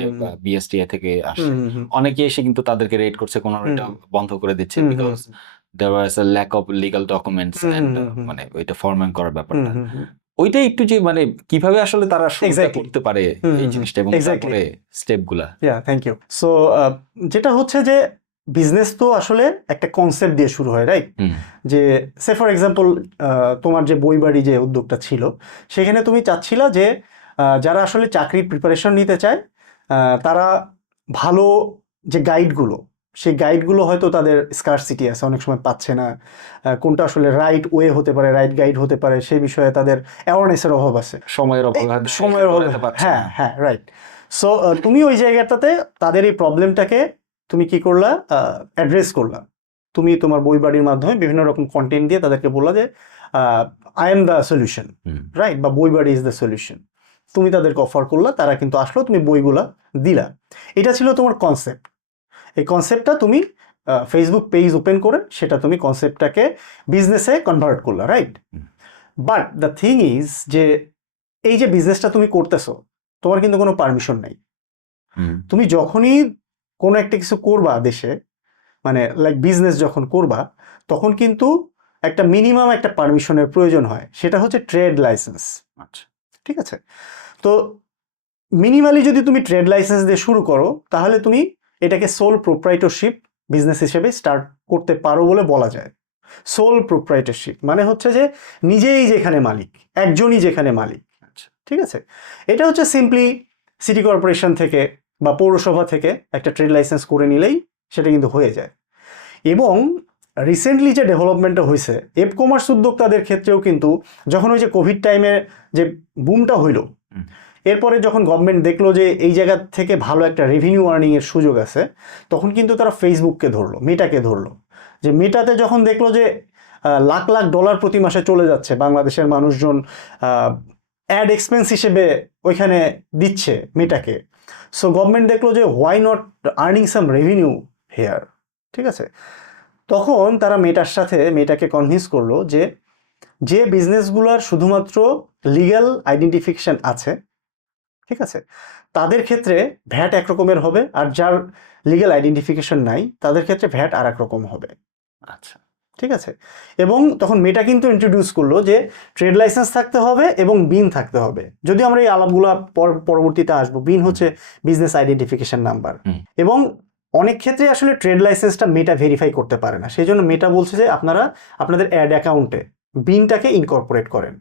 বিএসটিএ থেকে আসছে, অনেকে এসে কিন্তু তাদেরকে রেড করছে, কোনো এটা বন্ধ করে দিচ্ছে because there was a lack of legal documents and মানে ওইটা ফরম্যাট করার ব্যাপারটা, ওইটাই একটু যে মানে কিভাবে আসলে তারা শুরুটা Exactly. করতে পারে এই জিনিসটা এবং Exactly. তারপরে স্টেপগুলা। Thank you. সো যেটা হচ্ছে যে বিজনেস তো আসলে একটা কনসেপ্ট দিয়ে শুরু হয়, রাইট? যে সে ফর এক্সাম্পল তোমার যে বইবাড়ি যে উদ্যোগটা ছিল সেখানে তুমি চাচ্ছিলা যে যারা আসলে চাকরির প্রিপারেশন নিতে চায় তারা ভালো যে গাইডগুলো, সেই গাইডগুলো হয়তো তাদের স্কারসিটি আছে, অনেক সময় পাচ্ছে না, কোনটা আসলে রাইট ওয়ে হতে পারে, রাইট গাইড হতে পারে সেই বিষয়ে তাদের অ্যাওয়ারনেসের অভাব আছে, সময়ের অভাব, সময়ের অভাব। হ্যাঁ হ্যাঁ, রাইট। সো তুমি ওই জায়গাটাতে তাদের এই প্রবলেমটাকে তুমি কি করলা, অ্যাড্রেস করলা। তুমি তোমার বইবাড়ির মাধ্যমে বিভিন্ন রকম কন্টেন্ট দিয়ে তাদেরকে বললা যে I am the solution, right, বা বইবাড়ি ইজ দ্য সলিউশন। তুমি তাদেরকে অফার করলা, তারা কিন্তু আসলো, তুমি বইগুলা দিলা। এটা ছিল তোমার কনসেপ্ট। এই কনসেপ্টটা তুমি ফেসবুক পেজ ওপেন করে সেটা তুমি কনসেপ্টটাকে বিজনেসে কনভার্ট করলা, right? But the thing is যে এই যে বিজনেসটা তুমি করতেছো তোমার কিন্তু কোনো পারমিশন নাই। তুমি যখনই কোনো একটা কিছু করবা দেশে, মানে লাইক বিজনেস যখন করবা, তখন কিন্তু একটা মিনিমাম একটা পারমিশনের প্রয়োজন হয়, সেটা হচ্ছে ট্রেড লাইসেন্স। আচ্ছা, ঠিক আছে? তো মিনিমালি যদি তুমি ট্রেড লাইসেন্স দিয়ে শুরু করো তাহলে তুমি এটাকে সোল প্রোপ্রাইটরশিপ বিজনেস হিসেবে স্টার্ট করতে পারো বলে বলা যায়। সোল প্রোপ্রাইটরশিপ মানে হচ্ছে যে নিজেই যেখানে মালিক, একজনই যেখানে মালিক। আচ্ছা, ঠিক আছে? এটা হচ্ছে সিম্পলি সিটি কর্পোরেশন থেকে বা পৌরসভা থেকে একটা ট্রেড লাইসেন্স করে নিলেই সেটা কিন্তু হয়ে যায়। এবং রিসেন্টলি যে ডেভেলপমেন্টটা হয়েছে এপ কমার্স উদ্যোক্তাদের ক্ষেত্রেও কিন্তু, যখন ওই যে কোভিড টাইমে যে বুমটা হইল, এরপরে যখন গভর্নমেন্ট দেখলো যে এই জায়গা থেকে ভালো একটা রেভিনিউ আর্নিংয়ের সুযোগ আছে, তখন কিন্তু তারা ফেসবুককে ধরলো, মেটাকে ধরলো। যে মেটাতে যখন দেখলো যে লাখ লাখ ডলার প্রতি মাসে চলে যাচ্ছে, বাংলাদেশের মানুষজন অ্যাড এক্সপেন্স হিসেবে ওইখানে দিচ্ছে মেটাকে, সো গভর্নমেন্ট দেখলো যে why not earning some revenue here. ঠিক আছে? তখন তারা মেটাকে কনভিন্স করলো যে যে বিজনেসগুলোর শুধুমাত্র লিগ্যাল আইডেন্টিফিকেশন আছে ঠিক আছে, তাদের ক্ষেত্রে ভ্যাট একরকমের হবে, আর যার লিগ্যাল আইডেন্টিফিকেশন নাই তাদের ক্ষেত্রে ভ্যাট আর এক রকম হবে। আচ্ছা, ঠিক আছে, এবং তখন মেটা কিন্তু ইন্ট্রোডিউস করলো যে ট্রেড লাইসেন্স থাকতে হবে এবং বিন থাকতে হবে। যদি আমরা এই আলাপগুলো পরবর্তীতে আসবো, বিন হচ্ছে বিজনেস আইডেন্টিফিকেশন নাম্বার। হুম। এবং অনেক ক্ষেত্রে আসলে ট্রেড লাইসেন্সটা মেটা ভেরিফাই করতে পারে না, সেই জন্য মেটা বলছে যে আপনারা আপনাদের অ্যাড অ্যাকাউন্টে বিনটাকে ইনকর্পোরেট করেন।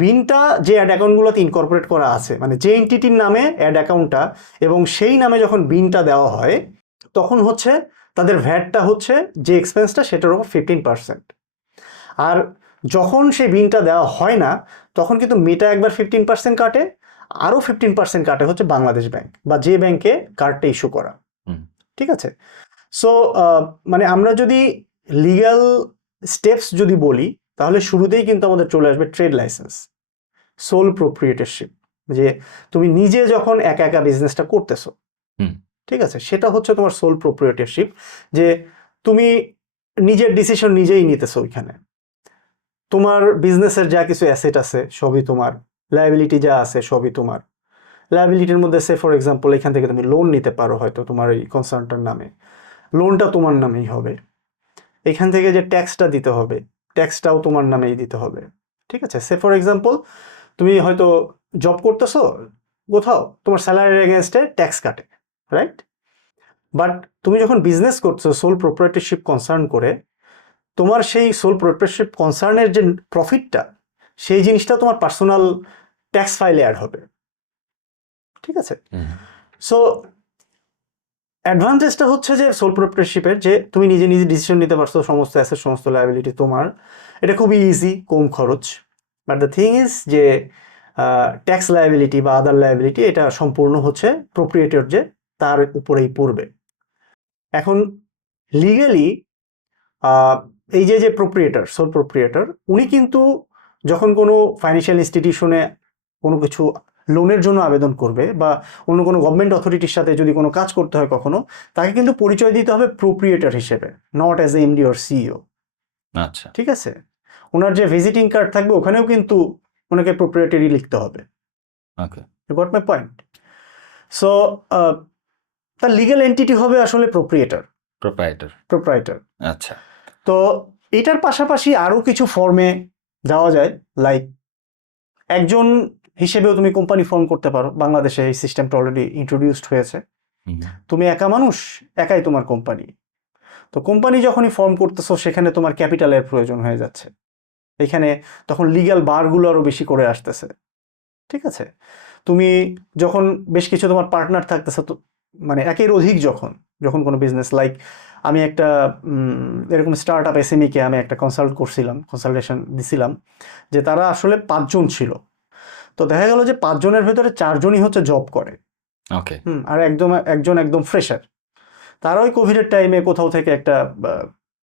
বিনটা যে অ্যাড অ্যাকাউন্টগুলোতে ইনকর্পোরেট করা আছে, মানে যে এন্টিটির নামে অ্যাড অ্যাকাউন্টটা এবং সেই নামে যখন বিনটা দেওয়া হয়, তখন হচ্ছে তাদের ভ্যাটটা হচ্ছে যে এক্সপেন্সটা সেটার উপর 15%। আর যখন সেই বিনটা দেওয়া হয় না, তখন কিন্তু মেটা একবার 15% কাটে, আরও 15% কাটে হচ্ছে বাংলাদেশ ব্যাংক বা যে ব্যাংকে কার্ডটা ইস্যু করা। হুম। ঠিক আছে, সো মানে আমরা যদি লিগ্যাল স্টেপস যদি বলি, তাহলে শুরুতেই কিন্তু আমাদের চলে আসবে ট্রেড লাইসেন্স, সোল প্রোপ্রিয়েটরশিপ, যে তুমি নিজে যখন একা একা বিজনেসটা করতেছো। হুম। ঠিক আছে, সেটা হচ্ছে তোমার সোল প্রোপ্রিয়েটরশিপ, যে তুমি নিজের ডিসিশন নিজেই নিতেছো। ওইখানে তোমার বিজনেসের যা কিছু অ্যাসেট আছে সবই তোমার, লায়াবিলিটি যা আছে সবই তোমার। লায়াবিলিটির মধ্যে সে ফর এক্সাম্পল এখান থেকে তুমি লোন নিতে পারো, হয়তো তোমার এই কনসার্নটার নামে, লোনটা তোমার নামেই হবে। এখান থেকে যে ট্যাক্সটা দিতে হবে, ট্যাক্সটাও তোমার নামেই দিতে হবে। ঠিক আছে, সে ফর এক্সাম্পল তুমি হয়তো জব করতেছো কোথাও, তোমার স্যালারির এগেনস্টে ট্যাক্স কাটে, রাইট? বাট তুমি যখন বিজনেস করছো সোল প্রোপ্রাইটরশিপ কনসার্ন করে, তোমার সেই সোল প্রোপ্রাইটরশিপ কনসার্নের যে প্রফিটটা, সেই জিনিসটা তোমার পার্সোনাল ট্যাক্স ফাইলে অ্যাড হবে। ঠিক আছে, সো অ্যাডভান্টেজটা হচ্ছে যে সোল প্রোপ্রাইটরশিপের, যে তুমি নিজে নিজে ডিসিশন নিতে পারছো, সমস্ত অ্যাসেট সমস্ত লায়াবিলিটি তোমার, এটা খুবই ইজি, কম খরচ। বাট দ্য থিং ইজ যে ট্যাক্স লায়াবিলিটি বা আদার লায়াবিলিটি এটা সম্পূর্ণ হচ্ছে প্রোপ্রিয়েটর, যে তার উপরেই পড়বে। এখন লিগালি এই যে প্রোপ্রিয়েটর, সোল প্রোপ্রিয়েটর, উনি কিন্তু যখন কোনো ফাইন্যান্সিয়াল ইনস্টিটিউশনে কোনো কিছু লোনের জন্য আবেদন করবে বা অন্য কোনো গভর্নমেন্ট অথরিটির সাথে যদি কোনো কাজ করতে হয় কখনো, তাকে কিন্তু পরিচয় দিতে হবে প্রোপ্রিয়েটর হিসেবে, not as a MD or CEO. আচ্ছা, ঠিক আছে, ওনার যে ভিজিটিং কার্ড থাকবে ওখানেও কিন্তু ওনাকে প্রোপ্রিয়েটরই লিখতে হবে। Okay, you got my point? So তার লিগ্যাল এন্টিটি হবে আসলে প্রোপ্রাইটার। আচ্ছা, তো এটার পাশাপাশি আরও কিছু ফর্মে যাওয়া যায়, লাইক একজন হিসেবেও তুমি কোম্পানি ফর্ম করতে পারো। বাংলাদেশে এই সিস্টেমটা অলরেডি ইন্ট্রোডিউসড হয়েছে। তুমি একা মানুষ, একাই তোমার কোম্পানি। তো কোম্পানি যখনই ফর্ম করতেছো, সেখানে তোমার ক্যাপিটালের প্রয়োজন হয়ে যাচ্ছে। এখানে তখন লিগ্যাল বারগুলো আরও বেশি করে আসতেছে। ঠিক আছে, তুমি যখন বেশ কিছু তোমার পার্টনার থাকতেছে, তো মানে একের অধিক যখন কোনো বিজনেস, লাইক আমি একটা এরকম স্টার্ট আপ এসএমইকে আমি একটা কনসালটেশন দিছিলাম, যে তারা আসলে 5 জন ছিল। তো দেখা গেল যে 5 জনের ভেতরে 4 জনই হচ্ছে জব করে, ওকে, আর একজন একদম ফ্রেশার। তারা ওই কোভিডের টাইমে কোথাও থেকে একটা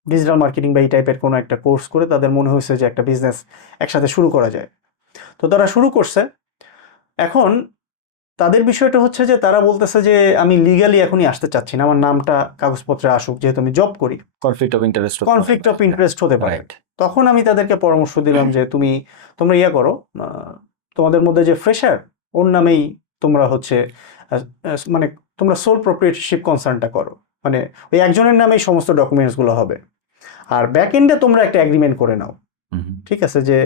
ডিজিটাল মার্কেটিং বা এই টাইপের কোনো একটা কোর্স করে তাদের মনে হয়েছে যে একটা বিজনেস একসাথে শুরু করা যায়। তো তারা শুরু করছে। এখন তাদের বিষয়টা হচ্ছে যে তারা বলতেছে যে আমি লিগ্যালি এখনই আসতে চাচ্ছি না, আমার নামটা কাগজপত্রে আসুক, যেহেতু আমি জব করি। কনফ্লিক্ট অফ ইন্টারেস্ট হতে পারে। তখন আমি তাদেরকে পরামর্শ দিলাম যে তোমরা ইয়ে করো, তোমাদের মধ্যে যে ফ্রেশার, ওর নামেই তোমরা হচ্ছে মানে তোমরা সোল প্রোপ্রিয়েটরশিপ কনসার্নটা করো, মানে ওই একজনের নামেই সমস্ত ডকুমেন্টসগুলো হবে। আর ব্যাক এন্ডে তোমরা একটা এগ্রিমেন্ট করে নাও। ঠিক আছে, যে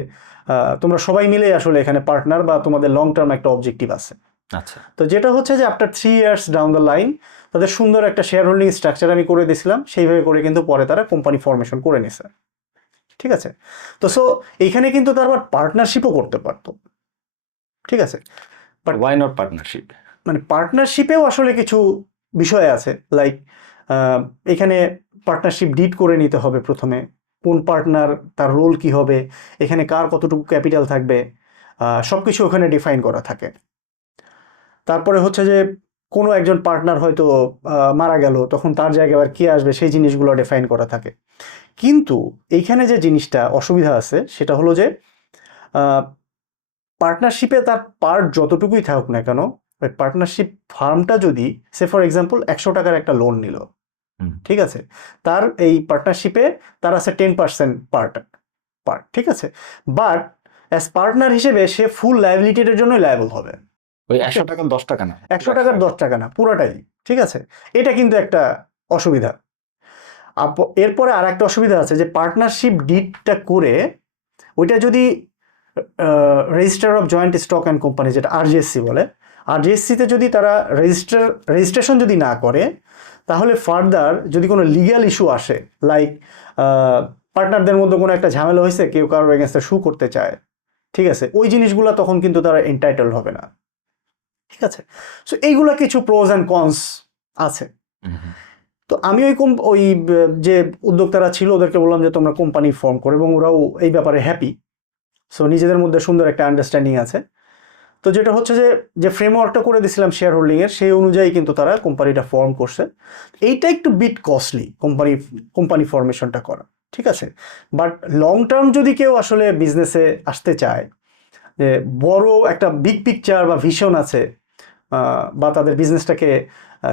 তোমরা সবাই মিলে আসলে এখানে পার্টনার বা তোমাদের লং টার্ম একটা অবজেক্টিভ আছে। আচ্ছা, তো যেটা হচ্ছে যে after 3 years down the line তাদের সুন্দর একটা শেয়ার হোল্ডিং স্ট্রাকচার আমি করে দিয়েছিলাম, সেইভাবে করে কিন্তু পরে তারা কোম্পানি ফরমেশন করে নিছে। ঠিক আছে, তো সো এইখানে কিন্তু তার আবার পার্টনারশিপও করতে পারতো। ঠিক আছে, বাট ওয়াই নট পার্টনারশিপ? মানে পার্টনারশিপেও আসলে কিছু বিষয় আছে, লাইক এখানে পার্টনারশিপ ডিড করে নিতে হবে প্রথমে, কোন পার্টনার, তার রোল কি হবে, এখানে কার কতটুকু ক্যাপিটাল থাকবে, সব কিছু ওখানে ডিফাইন করা থাকে। তারপরে হচ্ছে যে কোনো একজন পার্টনার হয়তো মারা গেল, তখন তার জায়গায় আবার কে আসবে, সেই জিনিসগুলো ডিফাইন করা থাকে। কিন্তু এইখানে যে জিনিসটা অসুবিধা আছে সেটা হলো যে পার্টনারশিপে তার পার্ট যতটুকুই থাকুক না কেন, ওই পার্টনারশিপ ফার্মটা যদি সে ফর এক্সাম্পল 100 টাকার একটা লোন নিল, ঠিক আছে, তার এই পার্টনারশিপে তার আছে 10% পার্ট। ঠিক আছে, বাট অ্যাজ পার্টনার হিসেবে সে ফুল লায়াবিলিটির জন্যই লায়াবল হবে। ওই 100 টাকার 10 টাকা না, 100 টাকার 10 টাকা না, পুরোটাই। ঠিক আছে, এটা কিন্তু একটা অসুবিধা। এরপরে আর একটা অসুবিধা আছে যে পার্টনারশিপ ডিডটা করে ওইটা যদি register of joint stock and company, যেটা আরজিএসসি বলে, আরজিএসসিতে যদি তারা রেজিস্ট্রেশন যদি না করে, তাহলে ফার্দার যদি কোনো লিগ্যাল ইস্যু আসে, লাইক পার্টনারদের মধ্যে কোনো একটা ঝামেলা হয়েছে, কেউ কারোর এগেনস্টে সু করতে চায়, ঠিক আছে, ওই জিনিসগুলো তখন কিন্তু তারা এন্টাইটেল হবে না। ঠিক আছে, সো এইগুলো কিছু প্রোজ অ্যান্ড কনস আছে। তো আমি ওই যে উদ্যোক্তারা ছিল ওদেরকে বললাম যে তোমরা কোম্পানি ফর্ম করো, এবং ওরাও এই ব্যাপারে হ্যাপি। সো নিজেদের মধ্যে সুন্দর একটা আন্ডারস্ট্যান্ডিং আছে। তো যেটা হচ্ছে যে ফ্রেমওয়ার্কটা করে দিয়েছিলাম শেয়ার হোল্ডিংয়ের, সেই অনুযায়ী কিন্তু তারা কোম্পানিটা ফর্ম করছে। এইটা একটু বিট কস্টলি কোম্পানি ফর্মেশনটা করা, ঠিক আছে। বাট লং টার্ম যদি কেউ আসলে বিজনেসে আসতে চায়, যে বড় একটা বিগ পিকচার বা ভিশন আছে, বা তাদের বিজনেসটাকে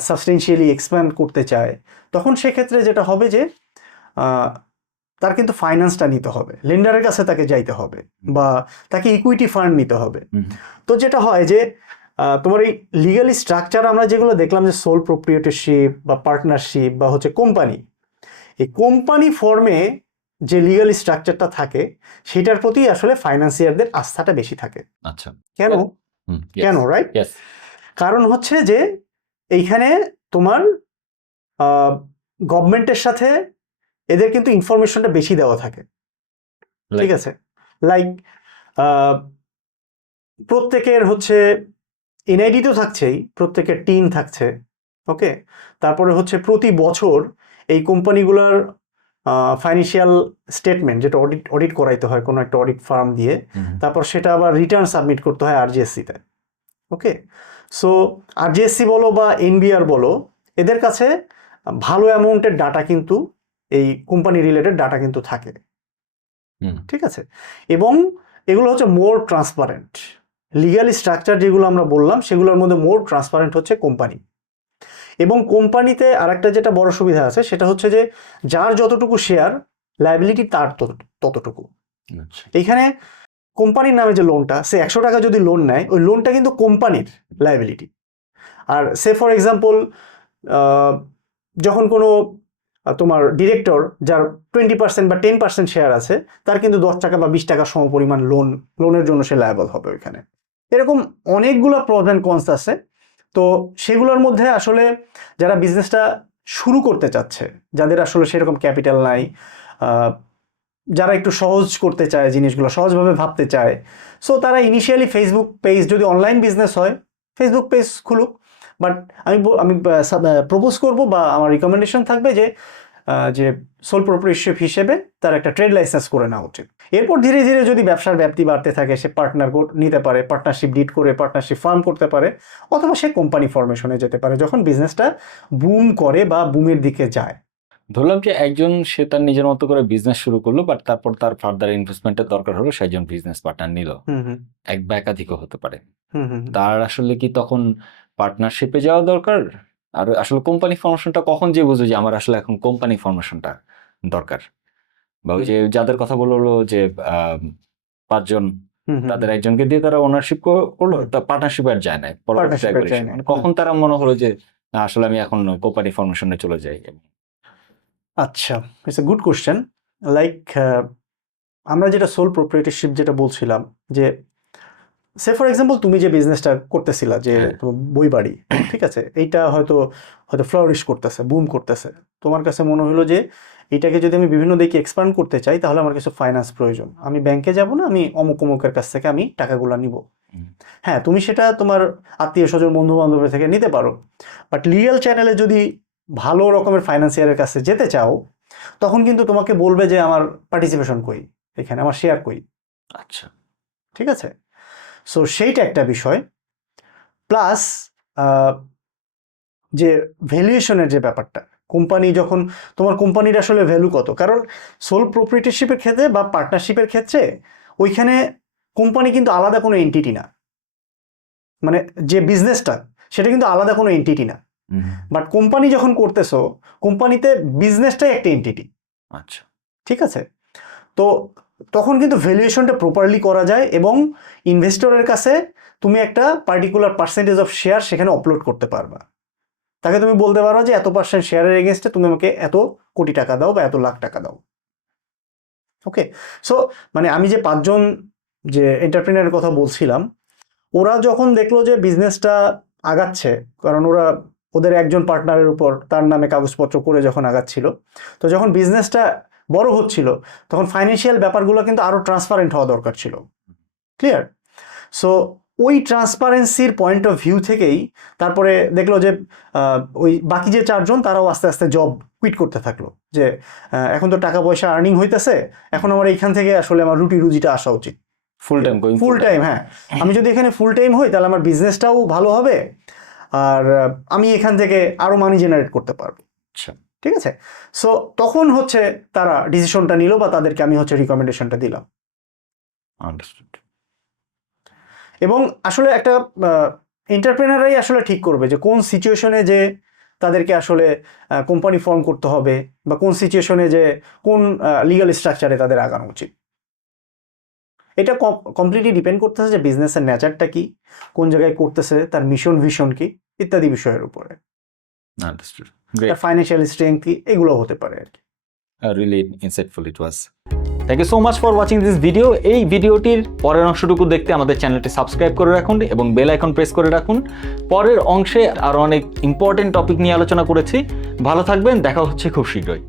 সাবস্টেন্সিয়ালি এক্সপ্যান্ড করতে চায়, তখন সেক্ষেত্রে যেটা হবে যে তার কিন্তু ফাইন্যান্সটা নিতে হবে, লেন্ডারের কাছে তাকে যাইতে হবে, বা তাকে ইকুইটি ফান্ড নিতে হবে। তো যেটা হয় যে তোমার এই লিগালি স্ট্রাকচার আমরা যেগুলো দেখলাম, যে সোল প্রোপ্রিয়েটরশিপ বা পার্টনারশিপ বা হচ্ছে কোম্পানি, এই কোম্পানি ফর্মে যে লিগালি স্ট্রাকচারটা থাকে, সেটার প্রতি আসলে ফাইন্যান্সিয়ারদের আস্থাটা বেশি থাকে। আচ্ছা, কেন কেন রাইট? কারণ হচ্ছে যে এইখানে তোমার গভর্নমেন্টের সাথে এদের কিন্তু ইনফরমেশনটা বেশি দেওয়া থাকে, ঠিক আছে। লাইক প্রত্যেকের হচ্ছে এনআইডি তো থাকছেই, প্রত্যেকের টিন থাকছে, ওকে। তারপরে হচ্ছে প্রতি বছর এই কোম্পানিগুলোর ফাইন্যান্সিয়াল স্টেটমেন্ট, যেটা অডিট করাইতে হয় কোনো একটা অডিট ফার্ম দিয়ে, তারপর সেটা আবার রিটার্ন সাবমিট করতে হয় আরজিএসসিতে, ওকে। সো আরজিএসসি বলো বা এনবিআর বলো, এদের কাছে ভালো অ্যামাউন্টের ডাটা কিন্তু, এই কোম্পানি রিলেটেড ডাটা কিন্তু থাকে, ঠিক আছে। এবং এগুলো হচ্ছে মোর ট্রান্সপারেন্ট। লিগালি স্ট্রাকচার যেগুলো আমরা বললাম, সেগুলোর মধ্যে মোর ট্রান্সপারেন্ট হচ্ছে কোম্পানি। এবং কোম্পানিতে আরেকটা যেটা বড় সুবিধা আছে, সেটা হচ্ছে যে যার যতটুকু শেয়ার, লায়াবিলিটি তার ততটুকু। এইখানে কোম্পানির নামে যে লোনটা, সে 100 টাকা যদি লোন নেয়, ওই লোনটা কিন্তু কোম্পানির লায়াবিলিটি। আর সে ফর এক্সাম্পল যখন কোনো তোমার ডিরেক্টর, যার 20% বা 10% শেয়ার আছে, তার কিন্তু 10 টাকা বা 20 টাকা সমপরিমাণ লোনের জন্য সে লায়াবল হবে ওইখানে। এরকম অনেকগুলো প্রস অ্যান্ড কনস আছে। তো সেগুলোর মধ্যে আসলে যারা বিজনেসটা শুরু করতে চাচ্ছে, যাদের আসলে সেরকম ক্যাপিটাল নাই, যারা একটু সহজ করতে চায়, জিনিসগুলো সহজভাবে ভাবতে চায়, সো তারা ইনিশিয়ালি ফেসবুক পেজ, যদি অনলাইন বিজনেস হয় ফেসবুক পেজ খুলুক। বাট আমি প্রপোজ করব, বা আমার রিকমেন্ডেশন থাকবে যে সোল প্রোপ্রাইটরশিপ হিসেবে তার একটা ট্রেড লাইসেন্স করে নেওয়া উচিত। এরপর ধীরে ধীরে যদি ব্যবসার ব্যাপ্তি বাড়তে থাকে, সে পার্টনার নিতে পারে, পার্টনারশিপ ডিড করে পার্টনারশিপ ফার্ম করতে পারে, অথবা সে কোম্পানি ফরমেশনে যেতে পারে যখন বিজনেসটা বুম করে বা বুমের দিকে যায়। ধরলাম যে একজন সে তার নিজের মতো করে বিজনেস শুরু করলো, বাট তারপর তার ফার্দার ইনভেস্টমেন্টের দরকার হলো, সেজন বিজনেস পার্টনার নিল, এক বা একাধিকও হতে পারে। তার আসলে কি তখন পার্টনারশিপে যাওয়া দরকার? আর আসলে কোম্পানি ফর্মেশনটা কখন যে বুঝো যে আমার আসলে এখন কোম্পানি ফর্মেশনটা দরকার? বা ওই যে যাদের কথা বললো যে 5 জন, তাদের একজনকে দিয়ে তারা ওনারশিপ করলো, তা পার্টনারশিপ আর যায় না, কখন তারা মনে হলো যে আসলে আমি এখন কোম্পানি ফর্মেশনে চলে যাই? আচ্ছা, it's a good question. Like আমরা যেটা সোল প্রোপ্রাইটরশিপ যেটা বলছিলাম, যে সে ফর এক্সাম্পল তুমি যে বিজনেসটা করতেছিলা, যে বই বাড়ি, ঠিক আছে, এইটা হয়তো ফ্লারিশ করতেছে, বুম করতেছে, তোমার কাছে মনে হলো যে এটাকে যদি আমি বিভিন্ন দিকে এক্সপ্যান্ড করতে চাই, তাহলে আমার কিছু ফাইন্যান্স প্রয়োজন। আমি ব্যাংকে যাব না, আমি অমুকের কাছ থেকে আমি টাকাগুলো নিব। হ্যাঁ, তুমি সেটা তোমার আত্মীয় স্বজন, বন্ধু বান্ধবের থেকে নিতে পারো, বাট লিগ্যাল চ্যানেলে যদি ভালো রকমের ফাইন্যান্সিয়ারের কাছে যেতে চাও, তখন কিন্তু তোমাকে বলবে যে আমার পার্টিসিপেশন কই, এখানে আমার শেয়ার কই। আচ্ছা, ঠিক আছে। সো সেইটা একটা বিষয়। প্লাস যে ভ্যালুয়েশনের যে ব্যাপারটা, কোম্পানি যখন তোমার কোম্পানির আসলে ভ্যালু কত, কারণ সোল প্রোপ্রাইটরশিপের ক্ষেত্রে বা পার্টনারশিপের ক্ষেত্রে ওইখানে কোম্পানি কিন্তু আলাদা কোনো এন্টিটি না, মানে যে বিজনেসটা সেটা কিন্তু আলাদা কোনো এন্টিটি না। বাট কোম্পানি যখন করতেছো, কোম্পানিতে বিজনেসটাই একটা এন্টিটি। আচ্ছা, ঠিক আছে। তো তখন কিন্তু ভ্যালুয়েশনটা প্রপারলি করা যায়, এবং ইনভেস্টরের কাছে তুমি একটা পার্টিকুলার পার্সেন্টেজ অফ শেয়ার সেখানে আপলোড করতে পারবা। তাকে তুমি বলতে পারো যে এত পার্সেন্ট শেয়ারের এগেনস্টে তুমি আমাকে এত কোটি টাকা দাও বা এত লাখ টাকা দাও। ওকে, সো মানে আমি যে 5 জন যে এন্টারপ্রেনারের কথা বলছিলাম, ওরা যখন দেখলো যে বিজনেসটা আগাচ্ছে, কারণ ওদের একজন পার্টনারের উপর তার নামে কাগজপত্র করে যখন আগাচ্ছিল, তো যখন বিজনেসটা বড় হচ্ছিল তখন ফাইন্যান্সিয়াল ব্যাপারগুলো কিন্তু আরও ট্রান্সপারেন্ট হওয়া দরকার ছিল। ক্লিয়ার? সো ওই ট্রান্সপারেন্সির পয়েন্ট অফ ভিউ থেকেই তারপরে দেখলো যে ওই বাকি যে 4 জন তারাও আস্তে আস্তে জব কুইট করতে থাকলো, যে এখন তো টাকা পয়সা আর্নিং হইতেছে, এখন আমার এইখান থেকে আসলে আমার রুটি রুজিটা আসা উচিত ফুল টাইম। হ্যাঁ, আমি যদি এখানে ফুল টাইম হই তাহলে আমার বিজনেসটাও ভালো হবে, আর আমি এখান থেকে আরও মানি জেনারেট করতে পারবো। আচ্ছা, ঠিক আছে? সো তখন হচ্ছে তারা ডিসিশনটা নিল বা তাদেরকে আমি হচ্ছে রিকমেন্ডেশনটা দিলাম। আন্ডারস্টুড। এবং আসলে একটা এন্টারপ্রেনাররাই আসলে ঠিক করবে যে কোন সিচুয়েশনে যে তাদেরকে আসলে কোম্পানি ফর্ম করতে হবে বা কোন সিচুয়েশনে যে কোন লিগ্যাল স্ট্রাকচারে তাদের আগানো উচিত। এটা কমপ্লিটলি ডিপেন্ড করতেছে যে বিজনেসের নেচারটা কি, কোন জায়গায় করতেছে, তার মিশন ভিশন কি ইত্যাদি বিষয়ের উপরে, আন্ডারস্টুড, গ্রেট, তার ফাইন্যান্সিয়াল স্ট্রেংথ কি, এগুলো হতে পারে আর কি। really insightful it was. Thank you so much for watching this video. এই ভিডিওটির পরের অংশটুকু দেখতে আমাদের চ্যানেলটি সাবস্ক্রাইব করে রাখুন এবং বেল আইকন প্রেস করে রাখুন। পরের অংশে আরো অনেক ইম্পর্টেন্ট টপিক নিয়ে আলোচনা করেছি। ভালো থাকবেন, দেখা হচ্ছে খুব শীঘ্রই।